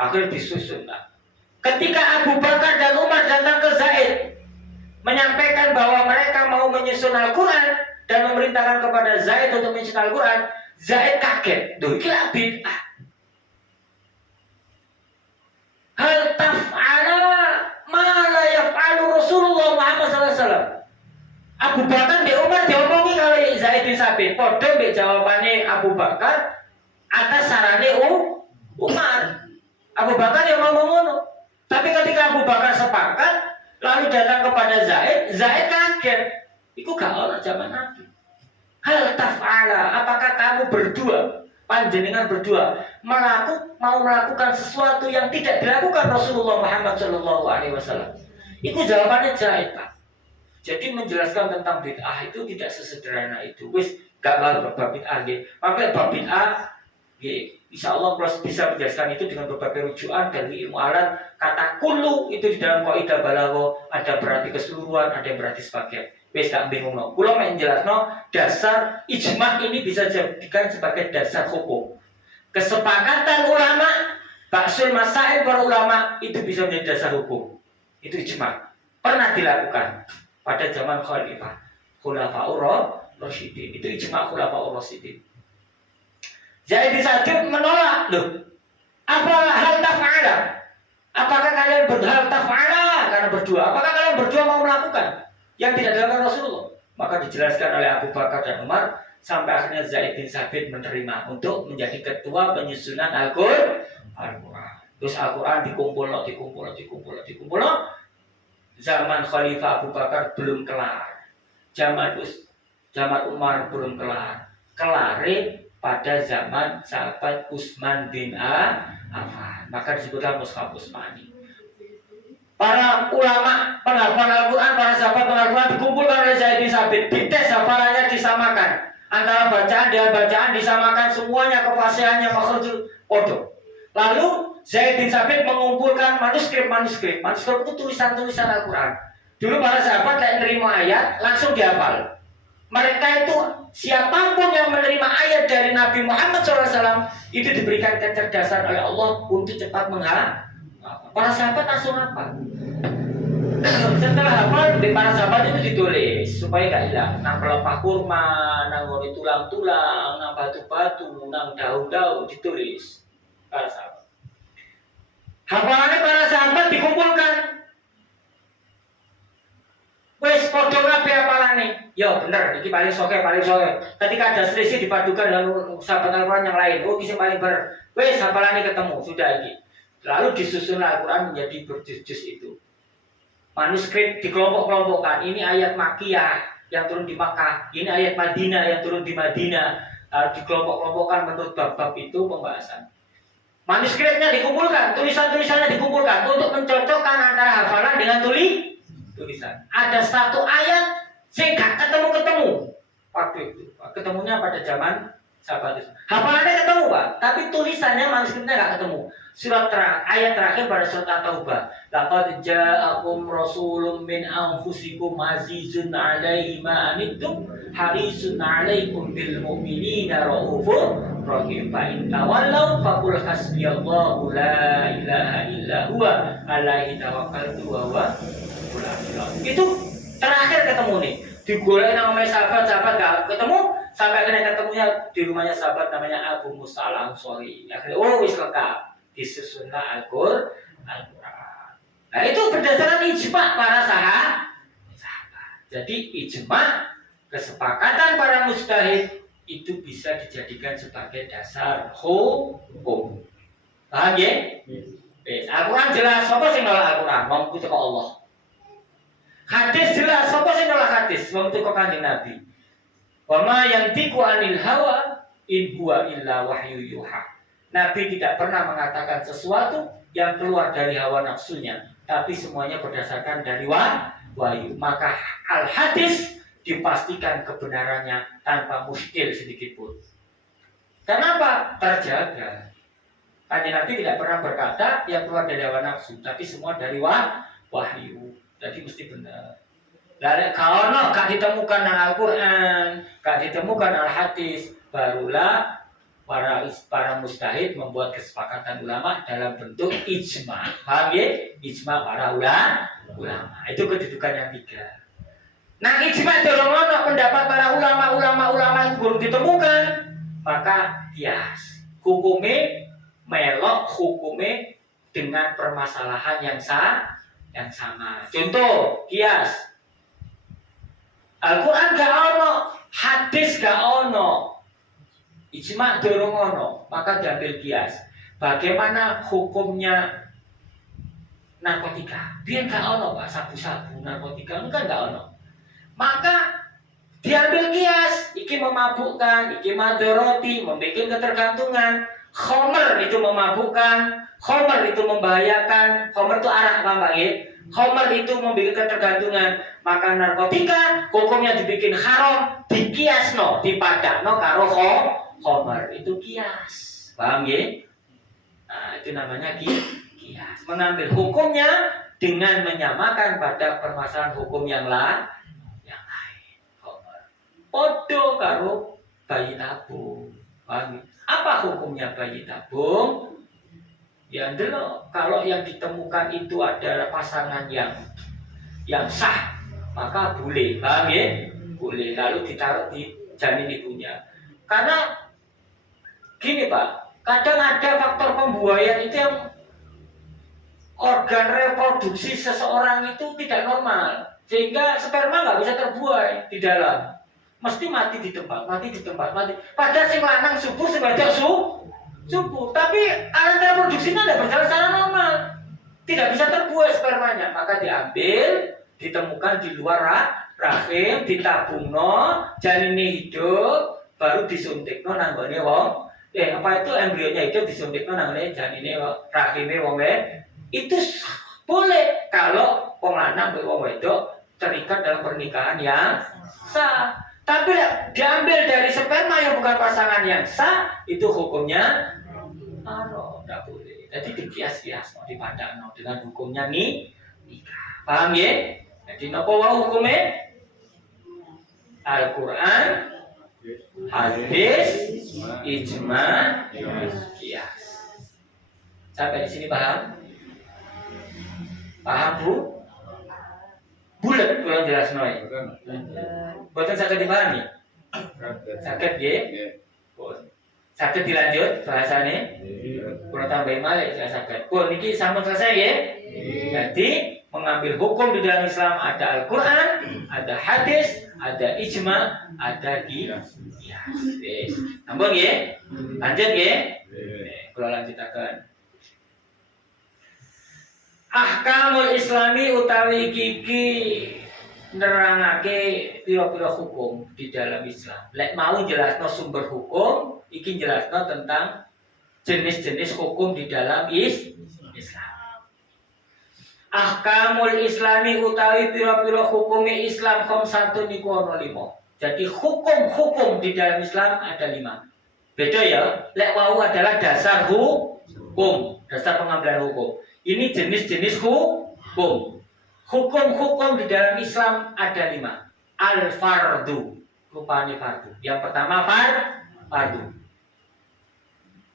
Akhirnya disusun lah. Ketika Abu Bakar dan Umar datang ke Zaid menyampaikan bahwa mereka mau menyusun Al-Quran dan memerintahkan kepada Zaid untuk menyusun Al-Quran, Zaid kaget. Duh, iki lak bid'ah. Hal taf'ala ma la yaf'alu Rasulullah Muhammad SAW. Abu Bakar di Umar diomongi kalau Zaid bin Sabit. Podo mbek jawabannya Abu Bakar atas sarane Umar. Abu Bakar yang ngomong ngono. Tapi ketika Abu Bakar sepakat lalu datang kepada Zaid, Zaid kaget. Iku gak ono zaman Nabi. Hal taf'ala, apakah kamu berdua, panjenengan berdua mau melakukan sesuatu yang tidak dilakukan Rasulullah Muhammad SAW? Itu jawabannya Zaid, Pak. Jadi menjelaskan tentang bid'ah itu tidak sesederhana itu. Wis gak lalu bab bid'ah nggih. Maka bab bid'ah nggih, insyaallah bisa menjelaskan itu dengan berbagai rujukan dari ilmu alat. Kata kullu itu di dalam kaidah balagha ada berarti keseluruhan, ada yang berarti sebagian. Wis gak bingungno. Kula menjelasno dasar ijma ini bisa dijadikan sebagai dasar hukum. Kesepakatan ulama, baksul masail para ulama itu bisa menjadi dasar hukum. Itu ijma. Pernah dilakukan pada zaman Khalifah Khulafaur Rasyidin. Itu ijma Khulafaur Rasyidin. Zaid bin Sabit menolak. Loh, apalah hal taf'ala? Apakah kalian berhal taf'ala karena berdua? Apakah kalian berdua mau melakukan yang tidak dilakukan Rasulullah? Maka dijelaskan oleh Abu Bakar dan Umar sampai akhirnya Zaid bin Sabit menerima untuk menjadi ketua penyusunan Al-Quran. Terus Al-Quran dikumpul. Zaman Khalifah Abu Bakar belum kelar. Zaman Umar belum kelar. Kelare pada zaman sahabat Utsman bin Affan. Maka disebutlah Mushaf Utsmani. Para ulama penghafal Al-Quran, para sahabat penghafal dikumpulkan oleh Zaid bin Sabit. Dites hafalannya disamakan. Antara bacaan dengan bacaan disamakan, semuanya kefasihannya makhrujul podo. Lalu Zaid bin Sabit mengumpulkan manuskrip itu tulisan-tulisan Al-Quran. Dulu para sahabat yang menerima ayat langsung dihafal. Mereka itu siapapun yang menerima ayat dari Nabi Muhammad SAW itu diberikan kecerdasan oleh Allah untuk cepat menghafal. Para sahabat langsung hafal. Setelah hafal, di para sahabat itu ditulis supaya gak hilang. Nang pelepah kurma, nang tulang-tulang, nang batu-batu, nang daun-daun ditulis. Para sahabat. Hafalannya para sahabat dikumpulkan. Wes podo kabeh hafalane. Ya bener, iki paling soke. Ketika ada selisih dipadukan lalu sahabat Al-Quran yang lain. Oh, iki paling bener. Wes hafalane ketemu, sudah iki. Lalu disusun Al-Quran menjadi berjuz-juz itu. Manuskrip dikelompok-kelompokkan. Ini ayat Makkiyah yang turun di Makkah. Ini ayat Madinah yang turun di Madinah. Dikelompok-kelompokkan menurut bab-bab itu pembahasan. Manuskripnya dikumpulkan, tulisan-tulisannya dikumpulkan untuk mencocokkan antara hafalan dengan tulisan. Ada satu ayat yang gak ketemu waktu itu. Ketemunya pada zaman sahabat itu. Hafalannya ketemu Pak, tapi tulisannya manuskripnya gak ketemu. Ayat terakhir pada surat At-Taubah. Laqad ja'akum rasulun min anfusikum azizun 'alaihi ma anittum harisun 'alaikum bil mu'minina raufur rahim. Fa in tawallaw faqul hasbiyallahu la ilaha illa huwa 'alaihi tawakkaltu wa huwa rabbul 'arsyil 'azim. Itu terakhir ketemu nih. Digolek namanya sahabat gak ketemu sampai akhirnya ketemunya di rumahnya sahabat namanya Abu Musa Al-Ansari. Akhirnya wis lengkap. Disusunlah Al-Quran. Nah itu berdasarkan ijma para sahabat. Jadi ijma kesepakatan para mujtahid itu bisa dijadikan sebagai dasar hukum. Paham ya? Al-Quran jelas. Siapa sing nolak Al-Quran? Wong ku teko Allah. Hadis jelas. Siapa sing nolak hadis? Wong teko Kanjeng Nabi. Wa ma yantiqu 'anil hawa in huwa illa wahyu yuha. Nabi tidak pernah mengatakan sesuatu yang keluar dari hawa nafsunya, tapi semuanya berdasarkan dari wahyu. Maka al-hadis dipastikan kebenarannya tanpa muskil sedikit pun. Kenapa? Terjaga. Kanjeng Nabi tidak pernah berkata yang keluar dari hawa nafsu, tapi semua dari wahyu. Jadi mesti benar. Lalu kalau gak ditemukan Al-Quran, gak ditemukan Al-Hadis, barulah para mujtahid membuat kesepakatan ulama dalam bentuk ijma. Paham ya? Ijma para ulama. Itu kedudukan yang tiga. Nah, ijma dalam pendapat para ulama yang belum ditemukan, maka kias. Hukumnya melok hukumnya dengan permasalahan yang sama. Contoh, kias. Al-Quran gak ono, hadis gak ono. Ijma dorong ono, maka diambil kias. Bagaimana hukumnya narkotika? Dia nggak ono Pak, sabu-sabu narkotika itu kan nggak ono. Maka diambil kias. Iki memabukkan, iki madoroti, membuat ketergantungan. Khomer itu memabukkan, khomer itu membahayakan. Khomer itu arak Pak ya. Khomer itu membuat ketergantungan. Maka narkotika hukumnya dibikin haram, dikiasno, dipadakno karo khomer itu kias, paham ya? Nah, itu namanya kias. Mengambil hukumnya dengan menyamakan pada permasalahan hukum yang lain. Khomer. Podo karo bayi tabung. Paham? Apa hukumnya bayi tabung? Ya dulu kalau yang ditemukan itu adalah pasangan yang sah, maka boleh, paham ya? Boleh. Lalu ditaruh di janin ibunya. Karena gini Pak, kadang ada faktor pembuayan itu yang organ reproduksi seseorang itu tidak normal, sehingga sperma nggak bisa terbuai di dalam, mesti mati di tempat. Padahal si lanang subur, si wadon subur, tapi alat reproduksinya tidak berjalan secara normal, tidak bisa terbuai spermanya, maka diambil, ditemukan di luar rahim, ditabungno, janinnya hidup, baru disuntikno nanggone wong. Apa itu embrionya itu disuntikno nanggone janine rahime wong itu boleh kalau wong lanang mbek wong wedok terikat dalam pernikahan yang sah. Tapi diambil dari sperma yang bukan pasangan yang sah, itu hukumnya haram, tidak boleh. Jadi dikias-kias dipandangno dengan hukumnya nikah. Paham ya? Jadi napa wae hukume? Al-Qur'an, hadis, ijma, kias. Sampai di sini paham? Paham Bu? Bulat kurang jelas noy. Boten saged dipahami. Saged nggih? Saged dilanjut bahasane? Kurang tambahin malih saya saged. Pun niki sampun selesai ya. Jadi mengambil hukum di dalam Islam ada Al-Qur'an, ada hadis, ada ijma, ada qiyas. Wis. Ampun nggih? Lanjut nggih? Kula lanjutaken. Ahkamul Islami utawi iki nerangake pira-pira hukum di dalam Islam. Lek mau jelasno sumber hukum, iki jelasno tentang jenis-jenis hukum di dalam Islam. Ahkamul Islami utawi pira-pira hukume Islam satu niku ana 5. Jadi hukum-hukum di dalam Islam ada 5. Beda ya, lek wau adalah dasar hukum, dasar pengambilan hukum. Ini jenis-jenis hukum. Hukum-hukum di dalam Islam ada 5. Al-fardu, rupane fardu. Yang pertama fardu.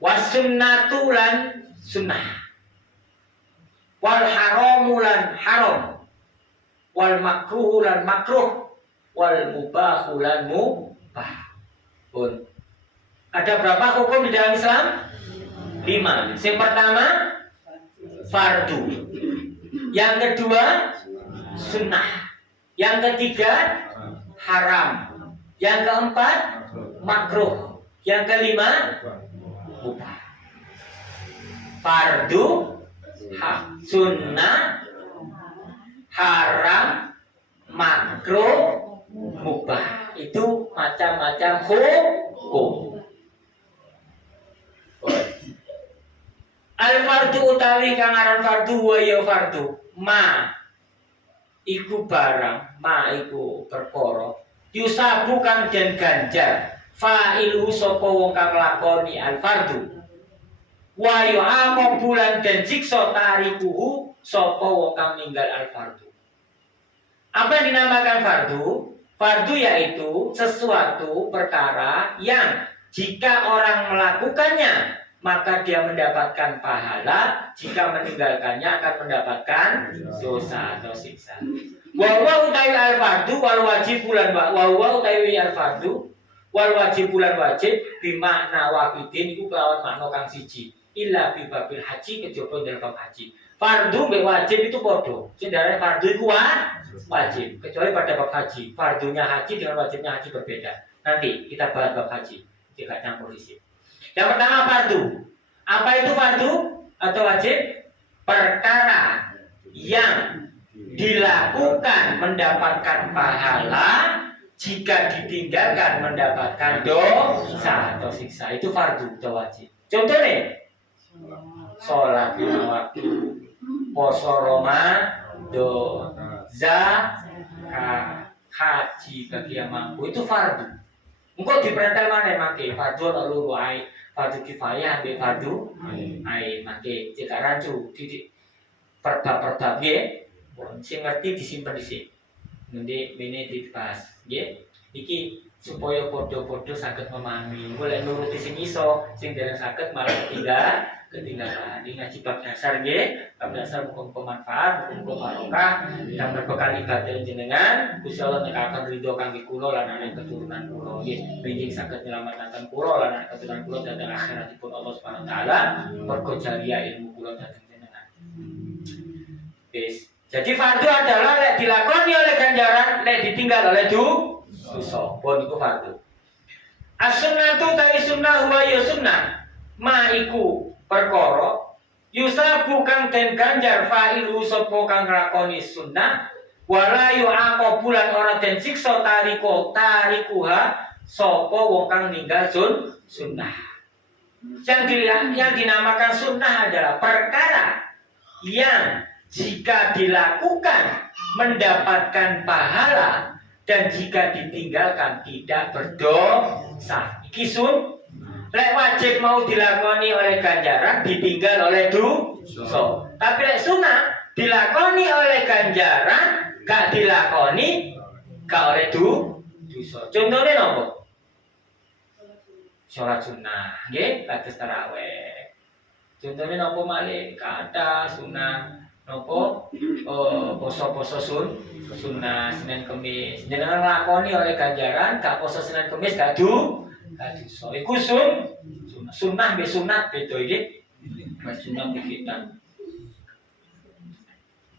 Wasunnatu lan sunnah. Wal haramu lan haram. Wal makruhu lan makruh. Wal mubahu lan mubah. Pun. Ada berapa hukum di dalam Islam? 5. Yang pertama fardu. Yang kedua sunnah. Yang ketiga haram. Yang keempat makruh. Yang kelima mubah. Fardu, sunnah, haram, makruh, mubah. Itu macam-macam hukum. Al-fardu utawi kang aran fardu wa ya fardu. Ma iku barang, ma iku perkara. Yusabu kang den ganjar. Fa'ilu sapa wong kang lakoni al-fardu. Wa yu'aqabu lan den siksa tarikuhu sapa wong kang ninggal al-fardu. Apa yang dinamakan fardu? Fardu yaitu sesuatu perkara yang jika orang melakukannya maka dia mendapatkan pahala, jika meninggalkannya akan mendapatkan dosa atau siksa. Wa utawi al-fardu wal wajib bulan wa utawi al-fardu wal wajib bulan wajib bimakna waqidin iku kelawan makna kang siji. Illa bi babil haji kejaba dalam haji. Fardu mbek wajib itu padha. Sing darane fardu iku wajib, kecuali pada bab haji. Fardunya haji dengan wajibnya haji berbeda. Nanti kita bahas bab haji. Tidak campur isi. Yang pertama fardu. Apa itu fardu atau wajib? Perkara yang dilakukan mendapatkan pahala, jika ditinggalkan mendapatkan dosa atau siksa. Itu fardu atau wajib. Contohnya sholat lima waktu, poso Ramadan, zakat, haji bagi yang mampu. Itu fardu. Engkau diperintah mana make fardu lalu ai fardu kifayah be fardu ai make jika rancu di perbab nggih sing ngerti disimpen dhisik nanti ini dibahas nggih iki supaya padha-padha saged memahami boleh nuruti sing iso sing dereng saged malah ketinggalan ini ngaji bab dasar nggih bab dasar muga manfaat muga barokah yang berbekal ibadah jenengan Gusti Allah nekaken ridho kangge kula lan anak keturunan kula nggih benjing saged nyelametake kula lan anak keturunan kula dhateng akhiratipun Allah Subhanahu wa taala mergo jariah ilmu kula dhateng jenengan. Wis jadi fardu adalah lek dilakoni oleh ganjaran lek ditinggal oleh dosa pun iku fardu. As-sunnatu ta sunnah wa ya sunnah ma iku perkara yusabu kang den ganjar fa'ilu sapa kang nglakoni sunnah wala yu'aqabu lan ora den siksa tarikuha sapa wong kang ninggal sunnah. Yang dinamakan sunnah adalah perkara yang jika dilakukan mendapatkan pahala dan jika ditinggalkan tidak berdosa. Iki Lek wajib mau dilakoni oleh ganjaran, ditinggal oleh dosa. Tapi lek sunah dilakoni oleh ganjaran, gak dilakoni gak oleh dosa. Contohnya nopo? Sholat sunnah, nggih, kados tarawih. Contohnya nopo malih? Kata sunah nopo poso-poso sunnah Senin Kemis. Jenengan nglakoni oleh ganjaran, gak poso Senin Kemis gak dosa. Iku sunnah be sunat beda iki. Sunnah kita.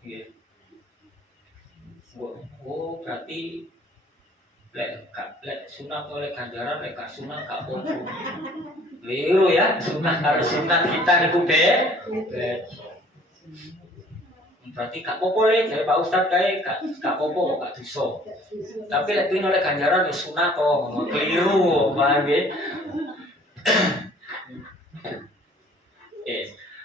Nggih. Oh, berarti lek sunat oleh ganjaran, lek gak sunat gak apa-apa. Keliru ya, sunat kalau sunat kita niku beda. Berarti gak apa-apa le, jadi Pak Ustadz kayak gak apa-apa, gak dosa. Tapi lek kuwi oleh ganjaran ya sunat kok, keliru, paham nggih?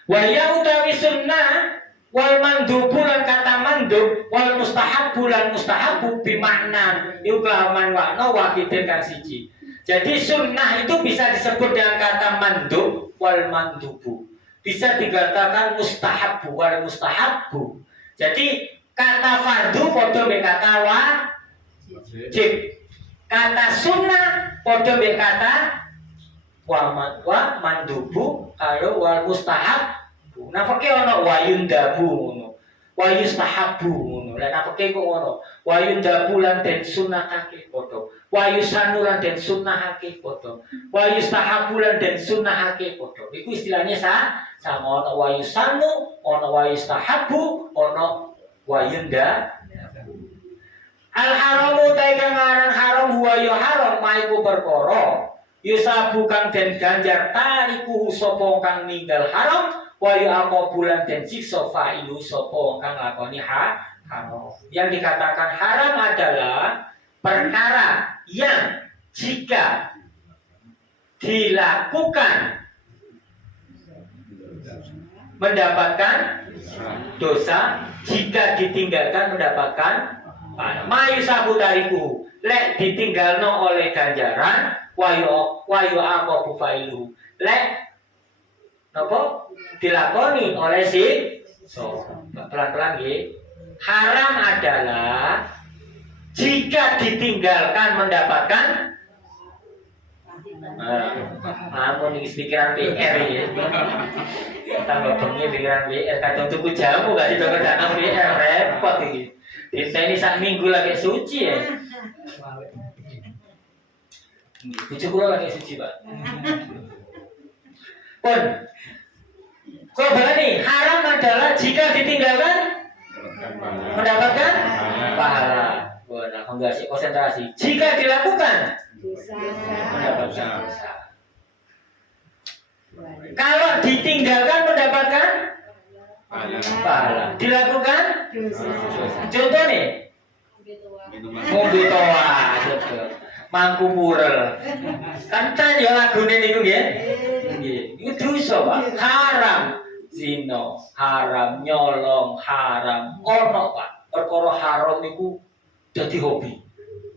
Wa ya utawi sunnah wal mandubu lan kata mandub wal mustahabu lan mustahabu bimakna iku kelawan wakna wahidin kang siji. Jadi sunnah itu bisa disebut dengan kata mandub wal mandubu. Bisa dikatakan mustahabu wal mustahabu. Jadi kata fardu padha mek kata wajib. Kata sunnah padha mek kata wa mandubu karo wal mustahab. Nah fakih ono wayun dabu ngono. Wayu stahabu ngono. Lah fakih kok ngono. Wayun dabu lan den sunahake padha. Wayu sanu lan den sunahake padha. Wayu stahabu lan den sunahake padha. Iku istilahnya sama ono wayu sanu, ono wayu stahabu, ono wayun dabu. Al haramu ta kang aran haram huwa ya haram maiku perkara. Yusabu kang den ganjar tariku sapa kang ninggal haram. Wayu bulan dan siksa fa'ilu sopo kang lakoni haram. Yang dikatakan haram adalah perkara yang jika dilakukan mendapatkan dosa, jika ditinggalkan mendapatkan pahala. Mayu sabu tariku lek ditinggalno oleh ganjaran wayu fa'ilu lek napa dilakoni oleh pelan-pelan nggih. Haram adalah jika ditinggalkan mendapatkan namun ini pikiran PR ya. Tambah bengi pikiran PR kadang tuku jamu gak sida kerjaan PR repot iki. Ini sak minggu lagi suci ya. Bojo kula lagi suci, Pak. Pun kok berani haram adalah jika ditinggalkan mendapatkan pahala. Nah, konsentrasi. Jika dilakukan mendapatkan dosa. Kalau ditinggalkan mendapatkan pahala. Dilakukan dosa. Contoh nih. Ngombe toa, mangku purel. Kan tren ya lagune niku nggih. Nggih, iku dosa, Pak. Haram. Zina, haram, nyolong, haram. Ono, Pak. Perkara haram niku dadi hobi.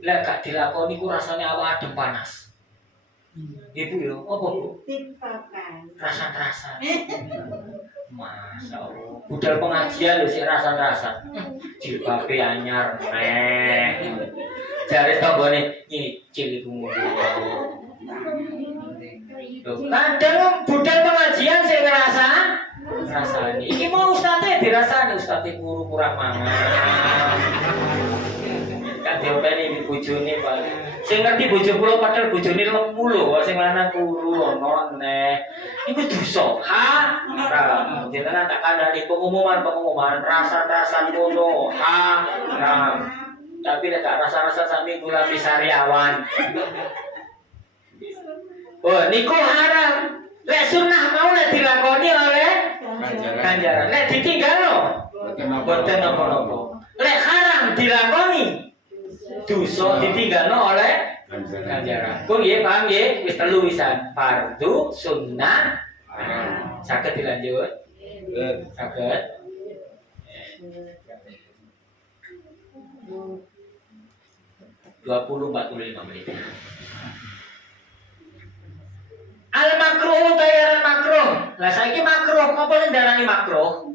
Lek gak dilakoni ku rasane awak adem panas. Ibu yo, apa Bu? Rasan-rasan. Masya Allah. Budal pengajian lho sik rasan-rasan. Jilbabe anyar meh. Jare tanggane nyicil iku ngono. Kadang budal pengajian sing ngrasani. Iki mau ustaze dirasani, ustaze guru kurang mangan. Kan diopeni bojone Pak. Sing ngerti bojo kula padahal bojone lemu lho, sing lanang guru ono neh. Iku dosa. Haram. Jenengan tak kandhani pengumuman rasa-rasa ngono. Haram. Tapi nek gak rasa-rasa sami gula pisariawan. Oh, niku haram. Lek sunnah mau nek dilakoni oleh ganjaran. Lek ditinggalno boten napa-napa. Lek haram dilakoni dosa ditinggalno oleh ganjaran. Pun nggih paham nggih? Wis telu wisan. Fardu, sunnah, saged dilanjut. Saged. 20-45 menit. Al makruh tayaran makruh. Lah saiki makruh, apa sing darani makruh?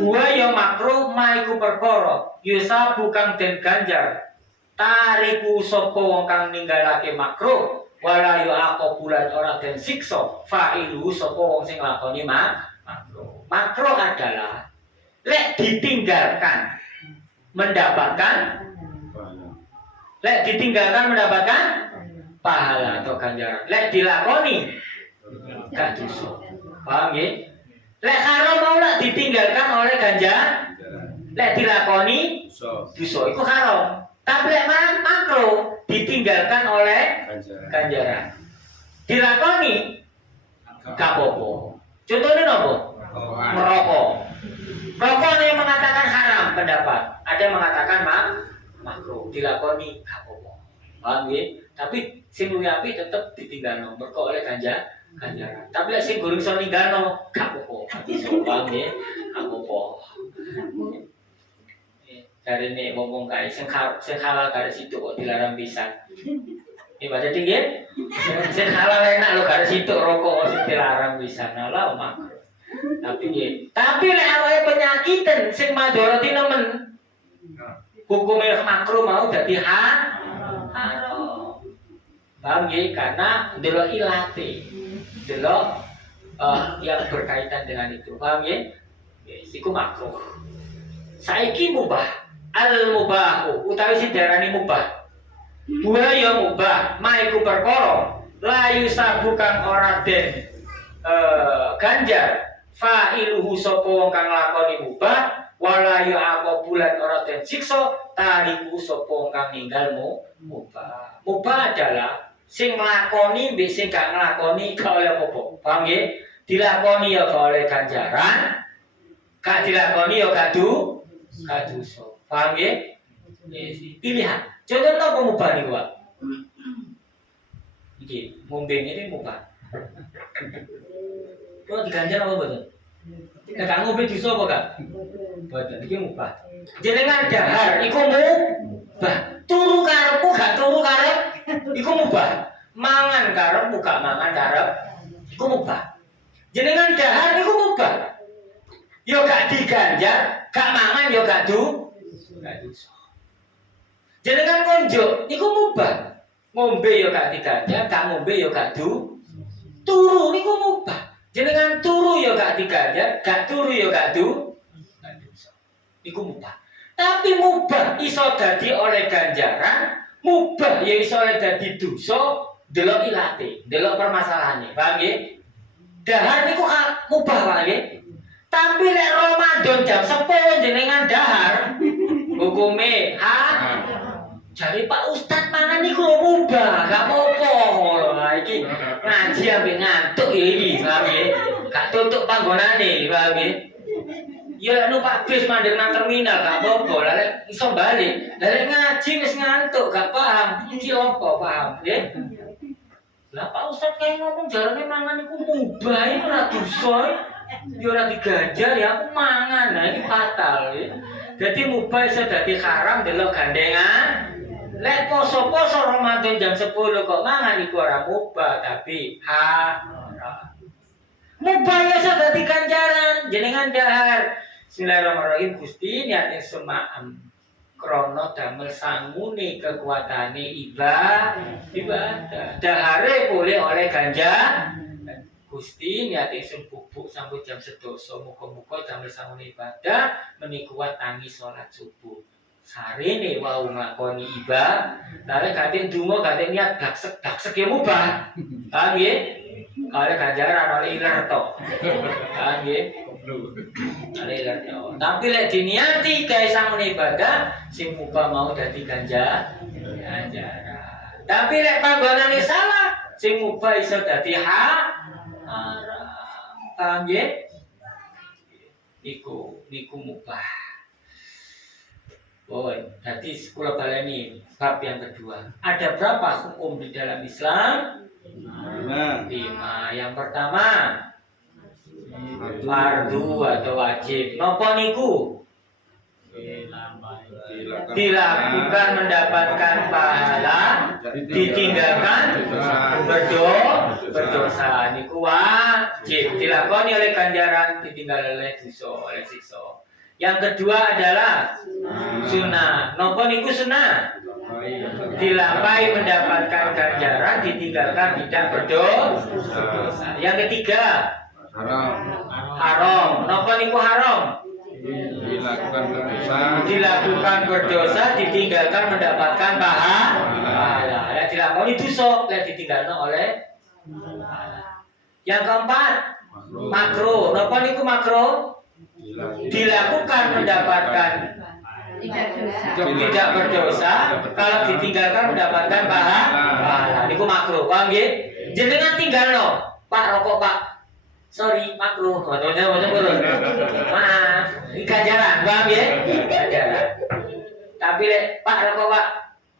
Wa ya makruh maiku perkara yusa bukan den ganjar. Tariku sapa wong kang ninggalake makruh wala yu aqabulan ora den siksa fa'ilu sapa wong sing lakoni makruh. Makruh adalah lek ditinggalkan mendapatkan pahala atau ganjaran. Lek dilakoni gak dosa. Paham ya? Lek haram mau lek ditinggalkan oleh ganjaran. Lek dilakoni dosa iku haram. Tapi lek makruh ditinggalkan oleh ganjaran. Dilakoni gak apa-apa. Contohnya apa? Merokok. Rokok yang mengatakan haram pendapat. Ada yang mengatakan makruh. Dilakoni gak apa-apa. Paham ya? Tapi sing luwih apik tetep ditinggalno mergo oleh ganjaran. Tapi lek sing gurung iso ninggalno gak apa-apa. Iso paham ya? Gak apa-apa. Jarine ngomong kae sing halal karo situ kok dilarang pisan. Iki baca tinggi. Sing halal enak lho karo situ rokok sing dilarang pisan. Lah makruh. Tapi lek awake penyakitan sing madharati nemen. Hukumnya makruh mau dadi haram. Paham ya? Karena delok ilate. Delok yang berkaitan dengan itu. Paham ya? Iku makruh. Saiki mubah. Al-mubahu utawi sing diarani mubah. Wa ya mubah, maiku perkara layu sabukan ora den ganjar fa'iluhu sapa wong kang lakoni mubah wala ya bulan ora den siksa tariku sapa wong kang ninggalmu mubah. Mubah adalah sing nglakoni mbek sing gak nglakoni gak oleh apa-apa. Paham nggih? Dilakoni ya gak oleh ganjaran, gak dilakoni ya gak dosa. Paham nggih? Pilihan. Contoh apa mubah niku, Pak? Iki, ngombe ini mubah. Kok diganjar apa mboten? Nek ngombe dosa apa gak? Mboten, iki mubah. Jenengan dahar iku mubah. Turu karepmu gak turu karep iku mubah. Mangan karepmu gak mangan karep iku mubah. Jenengan dahar iku mubah. Yo gak diganjar, gak mangan yo gak dosa. Jenengan konjuk niku mubah. Ngombe yo gak diganjar, gak ngombe yo gak turu niku mubah. Jenengan turu yo gak diganjar, gak turu yo gak dosa. Niku mubah. Tapi mubah iso dadi oleh ganjaran, mubah ya iso oleh dadi dosa, delok ilate, delok permasalahane. Paham nggih? Dahar niku mubah Pak nggih. Tapi lek Ramadan jam 10 jenengan dahar, hukume jadi Pak Ustad mangan niku lho mubah, gak apa-apa. Lah iki ngaji ambek ngantuk ya iki, paham nggih? Gak tutuk panggonane, paham nggih? Ya anu Pak bis mandek nang terminal gak apa-apa, lah lek iso balik. Lah lek ngaji wis ngantuk, gak paham. Iki apa, paham nggih? Lah Pak Ustad kayak ngomong jarane mangan niku mubah, iki ora dosa. Ya ora diganjar ya aku mangan. Nah iki fatal ya. Jadi mubah iso dadi haram delok gandengan. Lek poso-poso Ramadan jam 10 kok mangan iku ora mubah tapi haram. Mubah ya iso dadi ganjaran jenengan dahar. Bismillahirrahmanirrahim Gusti niate semaem krana damel sangune kekuatane ibadah. Dahare boleh oleh ganjar. Gusti niate sun bubuk sampai jam 11 muga-muga damel sangune ibadah meniku tangi salat subuh. Sarene wau nglakoni ibadah, lare gate ndonga gate niat daksek ya mubah. Paham nggih? Oleh ganjaran oleh iler to. Paham nggih? Oleh iler to. Tapi lek diniati gawe sangune ibadah, sing mubah mau dadi ganjaran. Tapi lek panggonane salah, sing mubah iso dadi haram. Paham nggih? Niku mubah. Oh, jadi sekolah baleni bab yang kedua. Ada berapa hukum di dalam Islam? 5. Yang pertama fardu atau wajib. Napa niku? dilakukan mendapatkan pahala, ditinggalkan berdosa. Niku wajib dilakoni oleh ganjaran, ditinggal oleh siksa. Yang kedua adalah sunnah. Napa niku sunnah? Dilampahi mendapatkan ganjaran, ditinggalkan tidak berdosa. Yang ketiga haram. Napa niku haram? Dilakukan berdosa, ditinggalkan mendapatkan pahala. Lek dilakoni dosa, lek ditinggalkan oleh pahala. Yang keempat makruh. Napa niku makruh? Dilakukan mendapatkan tidak berdosa, kalau ditinggalkan mendapatkan pahala. Niku makruh, paham nggih? Jenengan tinggalno, Pak rokok Pak. Sorry, makruh. Maaf, ini ganjaran, paham ya? Ganjaran. Tapi lek Pak rokok Pak,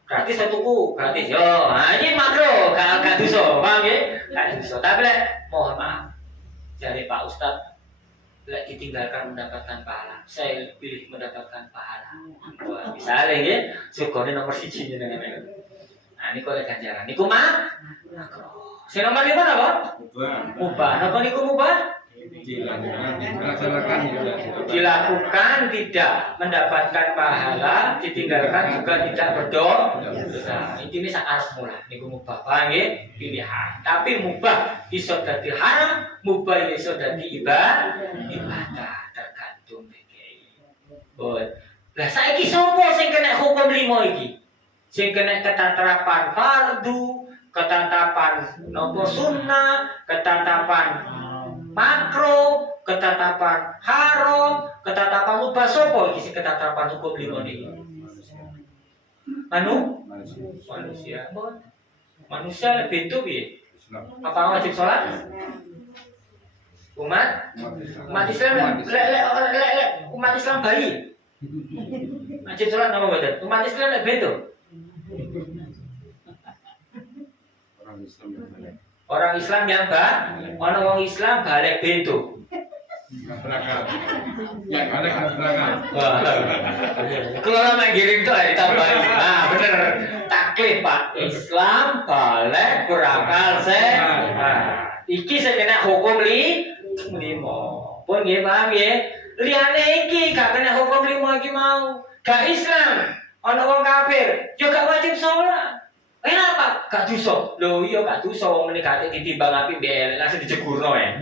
gratis saya tuku, gratis. Yo, nah ini makruh, gak dosa, paham ya? Gak dosa. Tapi lek mohon maaf, dari Pak Ustadz, lek ditinggalkan mendapatkan pahala. Saya pilih mendapatkan pahala. Wah, misalnya ya, syukurnya nomor 1 jenengan. Nah, ini oleh ganjaran. Niku makruh. Si nomor 5 apa? Mubah. Napa niku mubah? Dilakukan tidak mendapatkan pahala, ditinggalkan juga tidak berdosa. Intine sak arep mula niku mubah. Paham nggih? Pilihan. Tapi mubah iso dadi haram, mubah iso dadi ibadah, tergantung iki. Lah saiki sapa sing kena hukum 5 iki? Sing kena ketatapan fardu, ketatapan nopo sunnah, ketatapan makro, ketatapan haram, ketatapan mubah. Sopo iki sing ketatapan hukum 5 niki? Manusia. Manusia lebih itu piye? Apa wajib sholat? Umat Islam umat Islam bayi. Wajib sholat nama badan. Umat Islam lebih itu. Orang Islam yang orang Islam balik bento. Yang balik harus belakang. Kalau lama giring tuh ditambahin. Nah bener, taklif Pak. Islam balik berakal sehat. Iki saya kena hukum 5. Pun nggih paham nggih. Liyane iki gak kena hukum 5 iki mau. Gak Islam, ana wong kafir, yo gak wajib sholat. Kenapa? Gak dosa. Lho iya gak dosa wong meneh gak ditimbang api mbek langsung dijegurno ya.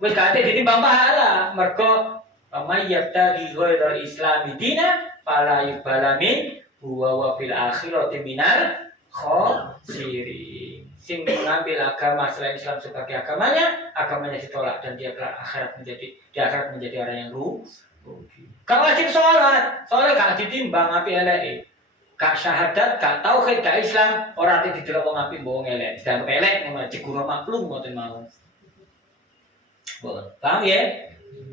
Wis gak ditimbang pahala. Mergo mayyabtaghi ghairal islami dina fala yuqbala min huwa wa fil akhirati minal khasirin. Sing mengambil agama selain Islam sebagai agamanya ditolak dan dia di akhirat menjadi orang yang rugi. Gak wajib sholat, soalnya gak ditimbang api elek. Gak syahadat, gak tauhid, gak Islam, orang itu didelok wong apik mbok elek. Sedang elek ngono jeguro maklum ngoten mau. Paham ya?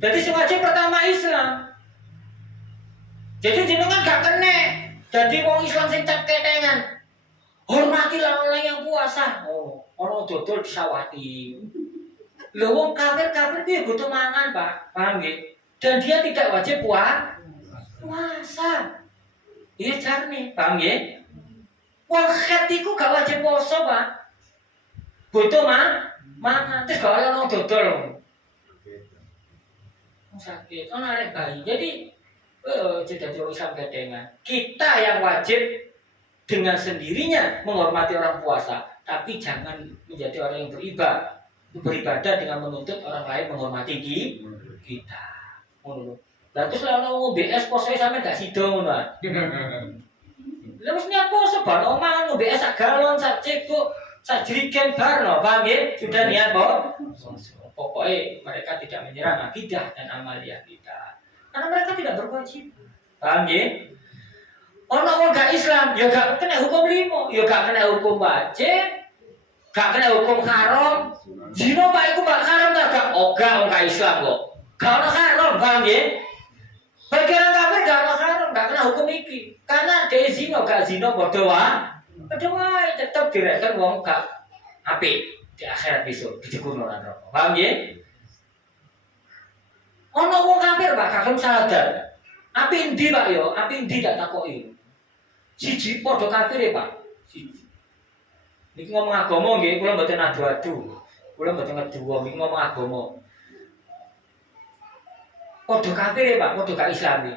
Jadi sing wajib pertama Islam. Jadi jenengan gak kena. Jadi wong Islam sing cap ketengan. Hormatilah orang yang puasa. Oh, orang dodol disawati. Lho wong kafir dia butuh mangan, Pak. Paham nggih? Dan dia tidak wajib puasa. Iya jarne, paham nggih? Wong khat iku gak wajib poso, Pak. Butuh mangan. Terus gak ono dodol. Sakit, ono arek bayi. Jadi jadi Islam kedengan. Kita yang wajib dengan sendirinya menghormati orang puasa, tapi jangan menjadi orang yang beribadah dengan menuntut orang lain menghormati kita. Ngono. Lah terus lek ono BS posoe sampe gak sida ngono ah. Lah wis niat poso bar omah ono BS sak galon, sak cebok, sak jerigen bar no, paham nggih? Sudah niat pokoknya mereka tidak menyerang akidah dan amalia kita. Karena mereka tidak berkewajiban. Paham nggih? Ono wong gak Islam, ya gak kena hukum 5, ya gak kena hukum wajib, gak kena hukum haram. Zina Pak iku Pak haram ta gak? Oh gak wong gak Islam kok. Gak ono haram, paham nggih? Bagi orang kafir gak ono haram, gak kena hukum iki. Karena dia zina gak zina padha wae tetep direken wong gak apik di akhirat besok dijegurno lan neraka. Paham nggih? Ono wong kafir Pak gak syahadat. Api endi Pak yo? Api endi tak takoki. Siji padha kafir ya Pak. Siji. Niki ngomong agama nggih, kula mboten adu-adu. Kula mboten ngedu wong, niki ngomong agama. Padha kafir ya Pak, padha gak Islami.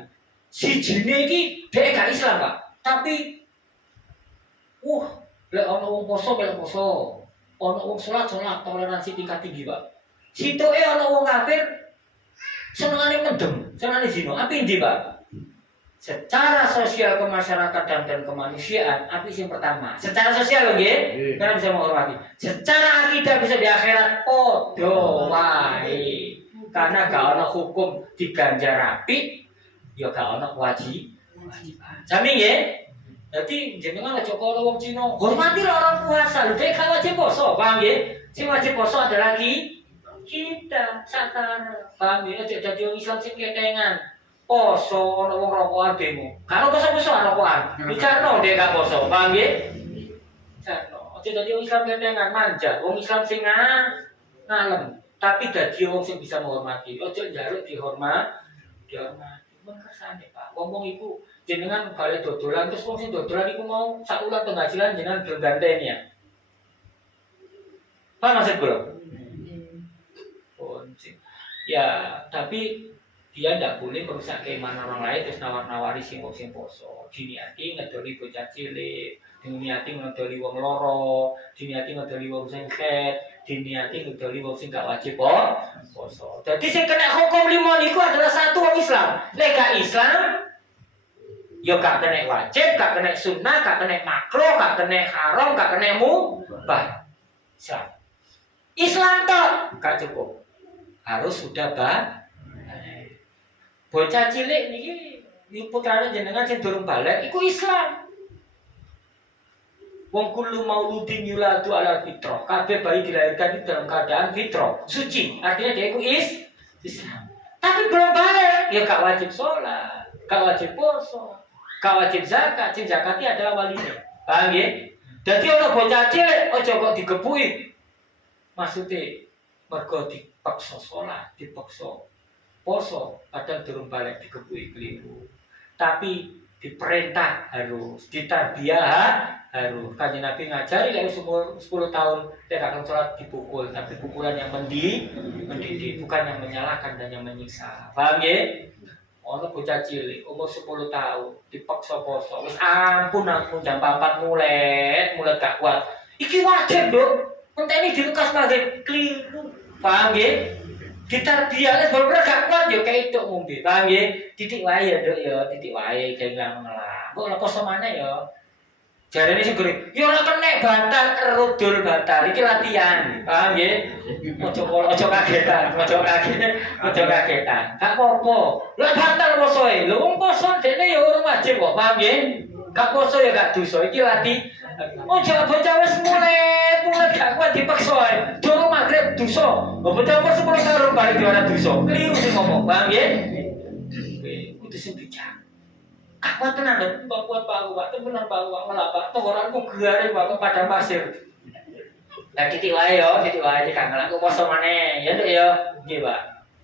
Sijine iki dhek gak Islam Pak, tapi lek ana wong poso melok poso. Ana wong salat toleransi tingkat tinggi Pak. Sitoke ana wong kafir senengane mendem, senengane zina. Api endi Pak? Secara sosial kemasyarakatan dan kemanusiaan, api yang pertama. Secara sosial loh nggih, karena bisa menghormati. Secara akidah bisa di akhirat podo wae. Karena gak ana hukum diganjar api, ya gak ana kewajiban. Jamin nggih? Jadi jenengan aja karo wong Cina, hormati orang puasa. Lho dhek gak wajib poso, paham nggih? Sing wajib poso adalah kita sakar. Paham nggih? Aja dadi wong Islam sing ketengan. Poso ana wong rokokan demo. Kalau poso-poso rokokan. Bicarno dhek gak poso, paham nggih? Bicarno. Aja dadi wong Islam ketengan manja, wong Islam sing ngalem, tapi dadi wong sing bisa menghormati. Aja njaluk dihormati. Men kersane Pak. Ngomong iku jenengan bale dodolan terus wong sing dodolan iku mau sak ulah penghasilan jenengan gelem ganteni ya. Paham maksud kula? Ya, tapi dia tidak boleh merusak keimanan orang lain terus nawar-nawari sing poso. Diniati ngedoli bocah cilik, diniati ngedoli wong loro, diniati ngedoli wong sing khet, diniati ngedoli wong sing gak wajib poso. Jadi sing kena hukum lima niku adalah satu wong Islam. Lek gak Islam ya gak kena wajib, gak kena sunnah, gak kena makruh, gak kena haram, gak kena mubah. Islam tok gak cukup. Harus sudah bocah cilik niki putrane jenengan sing durung balik iku Islam. Wong kullu mauludin yuladu ala fitrah. Kabeh bayi dilahirkan itu dalam keadaan fitrah, suci. Artinya dia iku Islam. Tapi belum balik, ya gak wajib sholat, gak wajib poso, gak wajib zakat. Sing zakati adalah walinya. Paham nggih? Dadi ana bocah cilik aja kok digebuki. Maksudnya mergo dipaksa sholat, dipaksa poso, kadang durung balik digebuki keliru. Tapi diperintah harus, ditarbiyah harus. Kanjeng Nabi ngajari lek umur 10 tahun dia akan sholat dipukul, tapi pukulan yang mendidik, bukan yang menyalahkan dan yang menyiksa. Paham nggih? Ono bocah cilik umur 10 tahun dipaksa poso. Wis ampun jam 4 mulai gak kuat. Iki wajib, Nduk. Enteni di Lukas maghrib keliru. Paham nggih? Ditarbiyah bener gak kuat yo kayak itu ngombe. Paham nggih? Titik wae ya, Nduk ya, titik wae kayak ngelah. Kok ora poso maneh ya. Jarene sing gede, yo ora kena batal rudul batal. Iki latihan. Paham nggih? Ojo kagetan. Gak apa-apa. Lah batal posoe. Lho wong poso dene yo ora wajib kok. Paham nggih? Gak poso ya gak dosa. Iki latihan. Ojo bocah wis mulai gak kuat dipaksa ae. Durung magrib dosa. Bocah umur 10 tahun balik diwara dosa. Keliru sing ngomong, paham nggih? Kudu sing bijak. Gak kuat tenan lho, Pak kuat Pak, temenan Pak malah Pak tenggorokanku gare Pak padang pasir. Lah titik wae yo, cekak ngelak poso maneh. Ya Nduk ya, nggih Pak.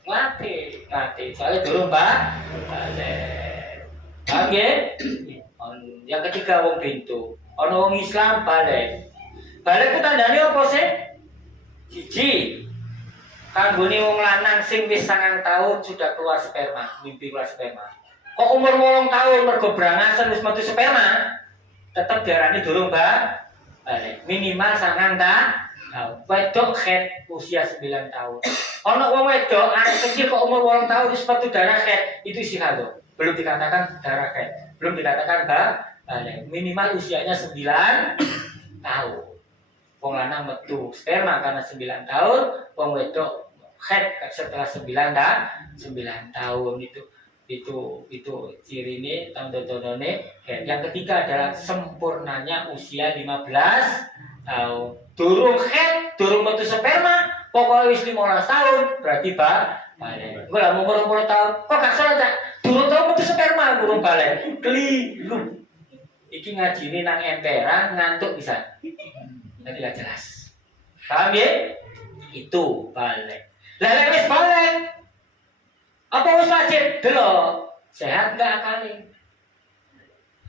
Latih. Soalnya durung Pak. Paham nggih? Yang ketiga wong pintu. Ono wong Islam balik. Balik ku tandane apa sih? Siji. Kanggone wong lanang sing wis 9 tahun sudah keluar sperma, mimpi keluar sperma. Kok umur 8 tahun mergo brangasan wis metu sperma, tetep diarani durung balik. Minimal 9 tahun. Wedok head usia 9 tahun. Ono wong wedok anak kecil kok umur 8 tahun wis metu darah head, itu istihado. Belum dikatakan darah head, belum dikatakan balik. Minimal usianya 9 tahun. Wong lanang metu sperma karena 9 tahun, wong wedok head setelah 9 tahun itu ciri ini tanda-tandane head. Yang ketiga adalah sempurnanya usia 15 tahun. Durung head, durung metu sperma, pokoknya wis 15 tahun berarti balik. Gue lah umur 20 tahun, kok gak salah tak? Durung tau metu sperma, durung balik. Keliru. Iki ngajine nang emperan ngantuk bisa. Nanti gak jelas. Paham ya? Itu balik. Lah lek wis balik. Apa wis wajib? Delok. Sehat enggak akale?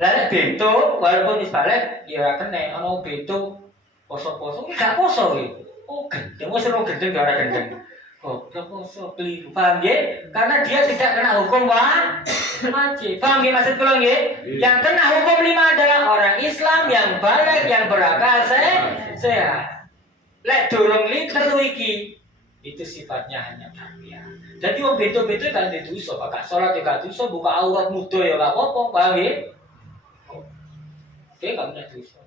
Lah nek bento walaupun wis balik ya ora kena ana bento poso-poso gak poso iki. Oh, gendeng wis ora gendeng gak ora gendeng. Oh, gak poso keliru. Paham nggih? Karena dia tidak kena hukum wajib. Paham nggih maksud kula nggih? Yang kena hukum 5 adalah orang Islam yang balik, yang berakal sehat. Lek durung telu iki itu sifatnya hanya tarbiyah. Jadi wong bento-bento kan dosa, Pak. Salat ya gak dosa, buka aurat muda ya gak apa-apa, paham nggih? Dia gak punya dosa.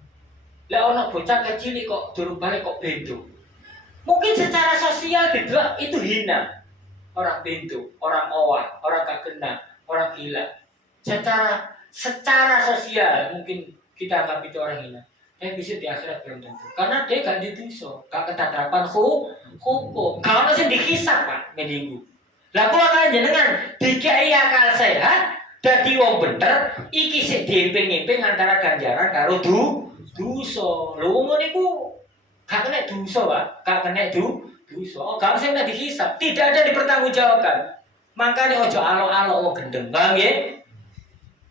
Lek ana bocah kecil kok durung balik kok bento. Mungkin secara sosial didelok itu hina. Orang bento, orang owah, orang gak kena, orang gila. Secara sosial mungkin kita anggap itu orang hina. Bisa di akhirat belum tentu. Karena dia gak didosa, gak ketatapan hukum. Kalau masih dihisap Pak, minggu. Lah kula kan jenengan dikai akal sehat, dadi wong bener, iki sik diimping-imping antara ganjaran karo dosa. Lho ngono niku gak kena dosa, Pak. Gak kena dosa. Oh, gak mesti dihisap, tidak ada dipertanggungjawabkan. Makanya ojo alok-alok wong gendeng, paham nggih?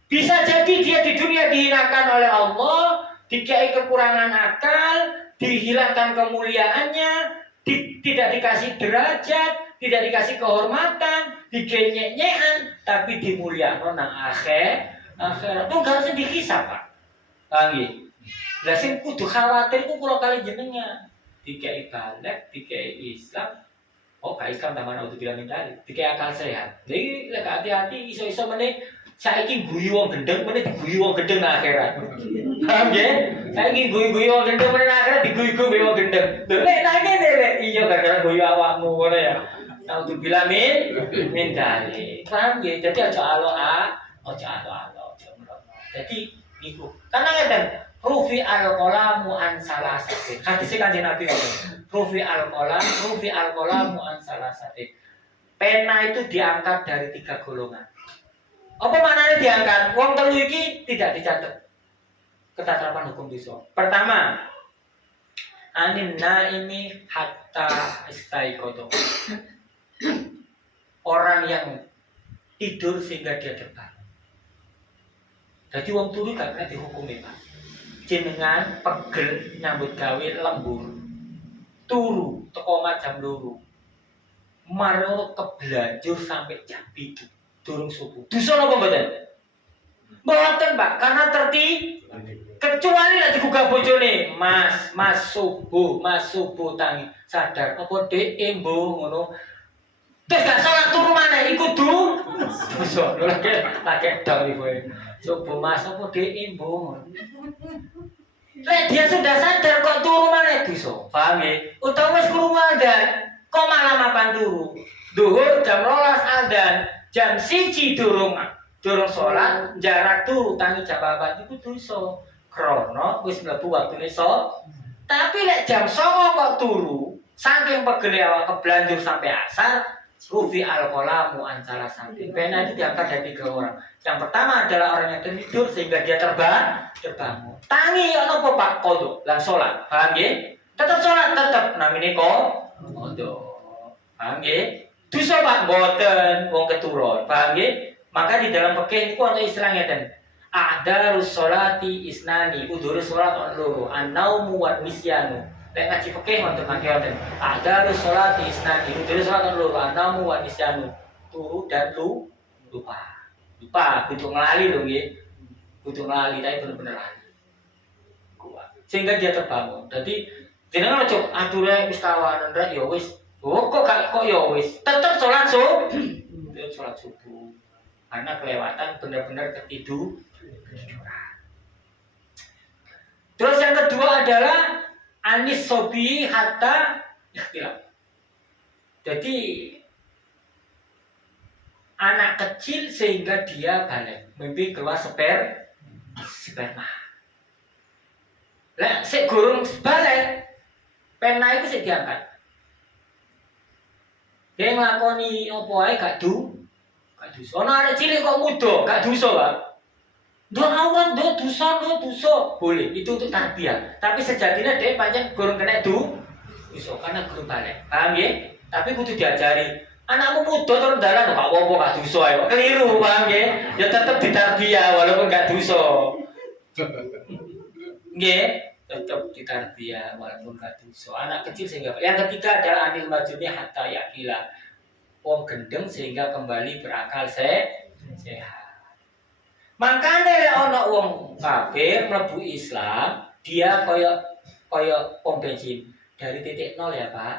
Bisa jadi dia di dunia dihinakan oleh Allah, dikai kekurangan akal, dihilangkan kemuliaannya, tidak dikasih derajat, tidak dikasih kehormatan, digenyek-nyekan, tapi dimuliakan nang akhirat. Itu gak usah dihisap, Pak. Paham nggih? Lah sing kudu khawatir ku kula kali jenengan. Dikai balik, dikai Islam. Oh, gak Islam tambahan auto bilang tadi. Dikai akal sehat. Jadi lek hati-hati iso-iso meneh saiki guyu wong gendeng meneh diguyu wong gendeng nang akhirat. Paham nggih? Saiki guyu-guyu wong gendeng meneh nang akhirat diguyu-guyu wong gendeng. Lho nek nang kene lek iya gara-gara guyu awakmu ngono ya. Auto bilang min dalik. Paham nggih? Jadi aja alo-alo, Jadi niku. Karena ngeten, rufi al-qalamu an salasatin. Hadis Kanjeng Nabi ngoten. Rufi al-qalamu an salasatin. Pena itu diangkat dari 3 golongan. Apa maknanya diangkat? Wong telu iki tidak dicatat. Ketatapan hukum dosa. Pertama, anin naimi hatta istaiqadha. Orang yang tidur sehingga dia terbangun. Jadi wong turu gak kena dihukumi, Pak. Jenengan pegel nyambut gawe lembur. Turu teko jam 2. Maro keblanjur sampai jam 7. Durung subuh. Dosa napa mboten? Mboten, Pak, karena kecuali lek digugah bojone, Mas subuh tangi. Sadar apa dhek mbuh ngono. Terus gak salat turu maneh iku dosa. Lho lagi dong iki kowe. Subuh Mas apa dhek mbuh. Lek dia sudah sadar kok turu maneh dosa. Paham nggih? Utawa wis krungu adzan, kok malah mapan turu. Zuhur jam 12 adzan. Jam 1 durung salat, jarak turu tangi jam 4 iku dosa. Krana wis mlebu waktune Tapi lek jam 09.00 kok turu, saking pegele awak keblanjur sampai asar, rufi al-qalamu an salasatin. Pena itu diangkat dari 3 orang. Yang pertama adalah orang yang tidur sehingga dia terbangun. Tangi ya napa Pak kodok lan salat. Paham nggih? Tetep salat tetep namine kodok. Paham nggih? Dosa Pak mboten wong keturun, paham nggih? Maka di dalam fikih niku ana istilah ngeten. A'darus sholati isnani, udhurus sholat on loro, an-naumu wa nisyanu. Lek ngaji fikih wonten mangke wonten. A'darus sholati isnani, udhurus sholat on loro, an-naumu wa nisyanu. Turu dan lupa. Lupa, kudu nglali lho nggih. Kudu nglali tapi bener-bener lali. Sehingga dia terbangun. Jadi jenengan aja ature wis kawanan rek ya wis. Oh kok ya wis, tetap sholat subuh. Karena kelewatan benar-benar ketiduran. Terus yang kedua adalah anis sobi hatta ikhtilaf. Jadi anak kecil sehingga dia balik, mimpi keluar sperma. Lah sik gurung balik, pena itu sik diangkat. Dia nglakoni apa ae gak dosa. Ana arek cilik kok muda, gak dosa, Pak. Ndok awak ndok dosa. Boleh, itu untuk tarbiyah. Tapi sejatinya dia pancen gurung kena dosa karena gurung balik. Paham nggih? Tapi kudu diajari Anakmu muda terus dalan gak apa-apa gak dosa ae. Keliru, paham nggih? Ya tetep ditarbiyah walaupun gak dosa. Nggih, tetep ditarbiyah walaupun gak dosa. Anak kecil sehingga yang ketiga adalah anil majuni hatta yakila. Wong gendeng sehingga kembali berakal sehat. Makanya lek ana wong kafir mlebu Islam, dia kaya pom bensin dari titik nol ya, Pak.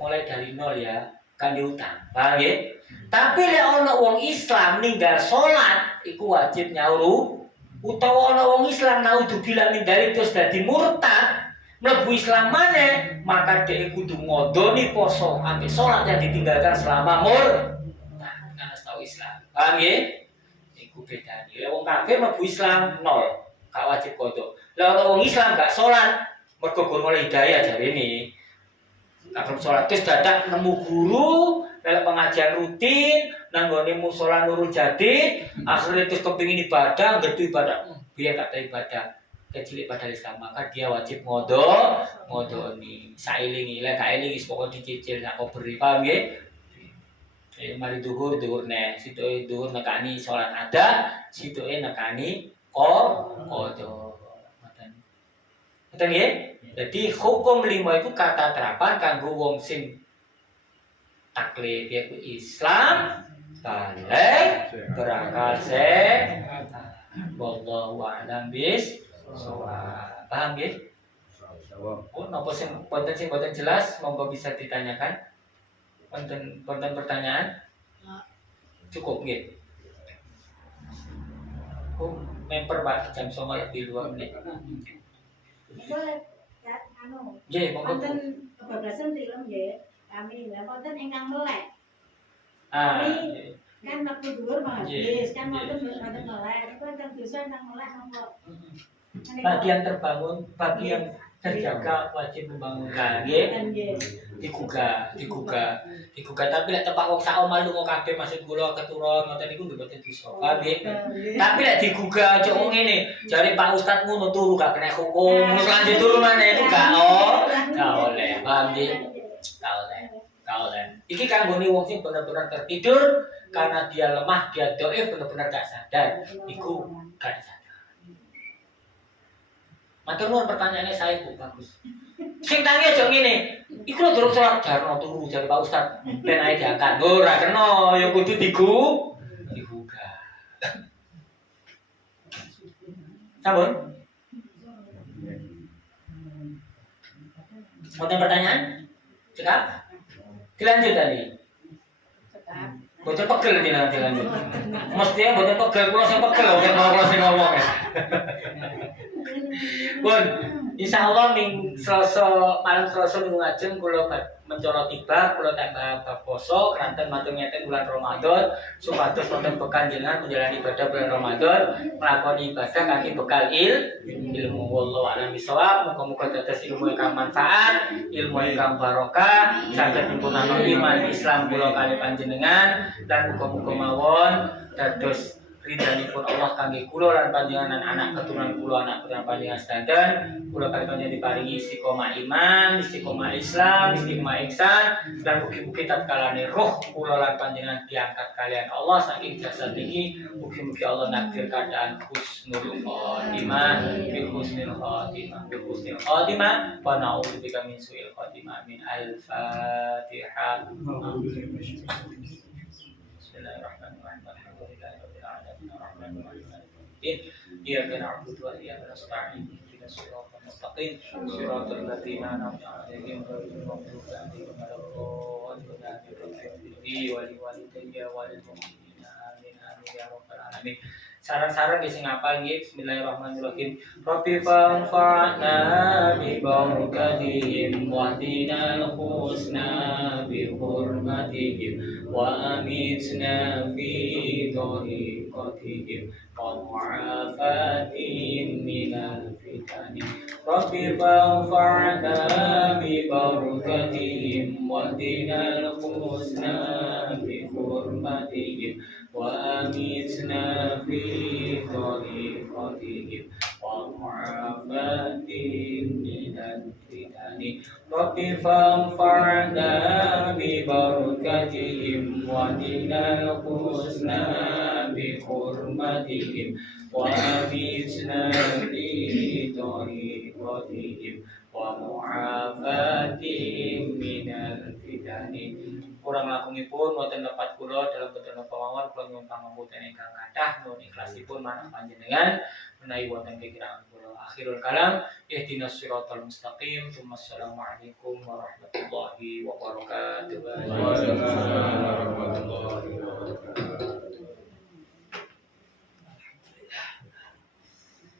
Mulai dari nol ya, kan diutang. Paham nggih? Tapi lek ana wong Islam ninggal salat, iku wajib nyauru. Utawa ana wong Islam naudzubillah min dzalik terus dadi murtad, mlebu Islam maneh, maka dhek kudu ngodoni poso ambek salat yang ditinggalkan selama karena tahu Islam. Paham nggih? Iku bedane. Lek wong kafir mlebu Islam nol, gak wajib qodho. Lek ana wong Islam gak salat, mergo gur oleh hidayah jarene. Gak salat terus dadak nemu guru, lek pengajian rutin, nang gone musala Nurul Jadid, akhirnya terus kepingin ibadah, ngerti ibadah, biar gak ada ibadah. Kecilik pada Islam, maka dia wajib ngodoni sailingi lek gak eling wis pokok dicicil sak beri, paham nggih? Mari duhur neh, sitoke duhur nekani salat ada, sitoke nekani qodho. Ngoten nggih? Jadi hukum 5 itu kata terapan kanggo wong sing taklid yaitu Islam, balik, berakal sehat. Wallahu a'lam bishawab. Paham nggih? Oh, napa sing boten jelas monggo bisa ditanyakan. Wonten pertanyaan? Cukup nggih. Oh, member Pak jam 09.00 lebih 2 menit. Boleh, ya, anu. Nggih, monggo. Wonten kebablasan film nggih. Kami lha wonten ingkang melek. Ah, Kan waktu dhuwur mahasiswa, kan wonten melek. Iku wonten dosa nang melek monggo. bagian terbangun, bagian terjaga wajib membangunkan, nggih. Digugah. Tapi lek tepak wong sak omah lunga kabeh maksud kula keturun ngoten niku mboten bisa. Nggih. Tapi lek digugah aja wong ngene, jare Pak Ustaz ngono turu gak kena hukum, terus lanjut turu maneh iku gak oleh. Paham nggih? Gak oleh. Iki kanggone wong sing bener-bener tertidur karena dia lemah, dia dhaif bener-bener gak sadar. Iku gak sadar. Matur nuwun pertanyaannya saya Bu, bagus. Sing tangi aja ngene. Iku lho durung salat jarno turu jare Pak Ustaz. Ben ae diangkat. Ora kena, ya kudu digugah. Sampun? Mau pertanyaan? Cekap? Dilanjut tadi. Boten pegel dilanjut. Mestinya boten pegel, kula sing pegel kok kula sing ngomong. Pun, insyaallah malam Selasa minggu ngajeng kula mencolot tiba, kula tambah bab poso keranten matur ngeten bulan Ramadan supados wonten bekal jenengan menjalani ibadah bulan Ramadan, nglakoni ibadah kanthi bekal ilmu. Wallahu a'lam bishawab. Muga-muga dados ilmu ingkang manfaat, ilmu ingkang barokah, saged nyempurnaken iman Islam kula kali panjenengan dan muga-muga mawon dados ridhanipun Allah kangge kula lan panjenengan anak keturunan kula, anak keturunan panjenengan sedanten kula kali panjenengan diparingi istiqomah iman, istiqomah Islam, istiqomah ihsan dan mugi-mugi tatkalane roh kula lan panjenengan diangkat kalian Allah saking jasad niki, mugi-mugi Allah nakdir keadaan husnul khotimah wa na'udzubika min su'il khotimah. Min al-Fatihah. Bismillahirrahmanirrahim. Iyyaka na'budu wa iyyaka nasta'in ihdinas siratal mustaqim siratal ladzina an'amta 'alaihim ghairil maghdubi 'alaihim waladdallin amin ya rabbal alamin. Saran-saran di sing ngapal nggih. Bismillahirrahmanirrahim. Rabbi fanfa'na bi barakatihim wa dinal husna bi hurmatihim wa amitna fi tariqatihim wa mu'afatihim minal fitani. Rabbi fanfa'na bi barakatihim wa dinal husna bi hurmatihim wa amitna fi tariqatihim wa mu'afatihim minal fitani. Rabbi fanfa'na bi barakatihim بحرمتهم وأمتنا في طريقتهم ومعافاتهم من الفتن. Kurang langkungipun wonten lepat kula dalam betul pamawon kula nyuwun pangapunten ingkang kathah nuwun ikhlasipun manah panjenengan menawi wonten pikiran kula. Akhirul kalam ihdinas siratal mustaqim. Wassalamualaikum warahmatullahi wabarakatuh. Waalaikumsalam warahmatullahi wabarakatuh.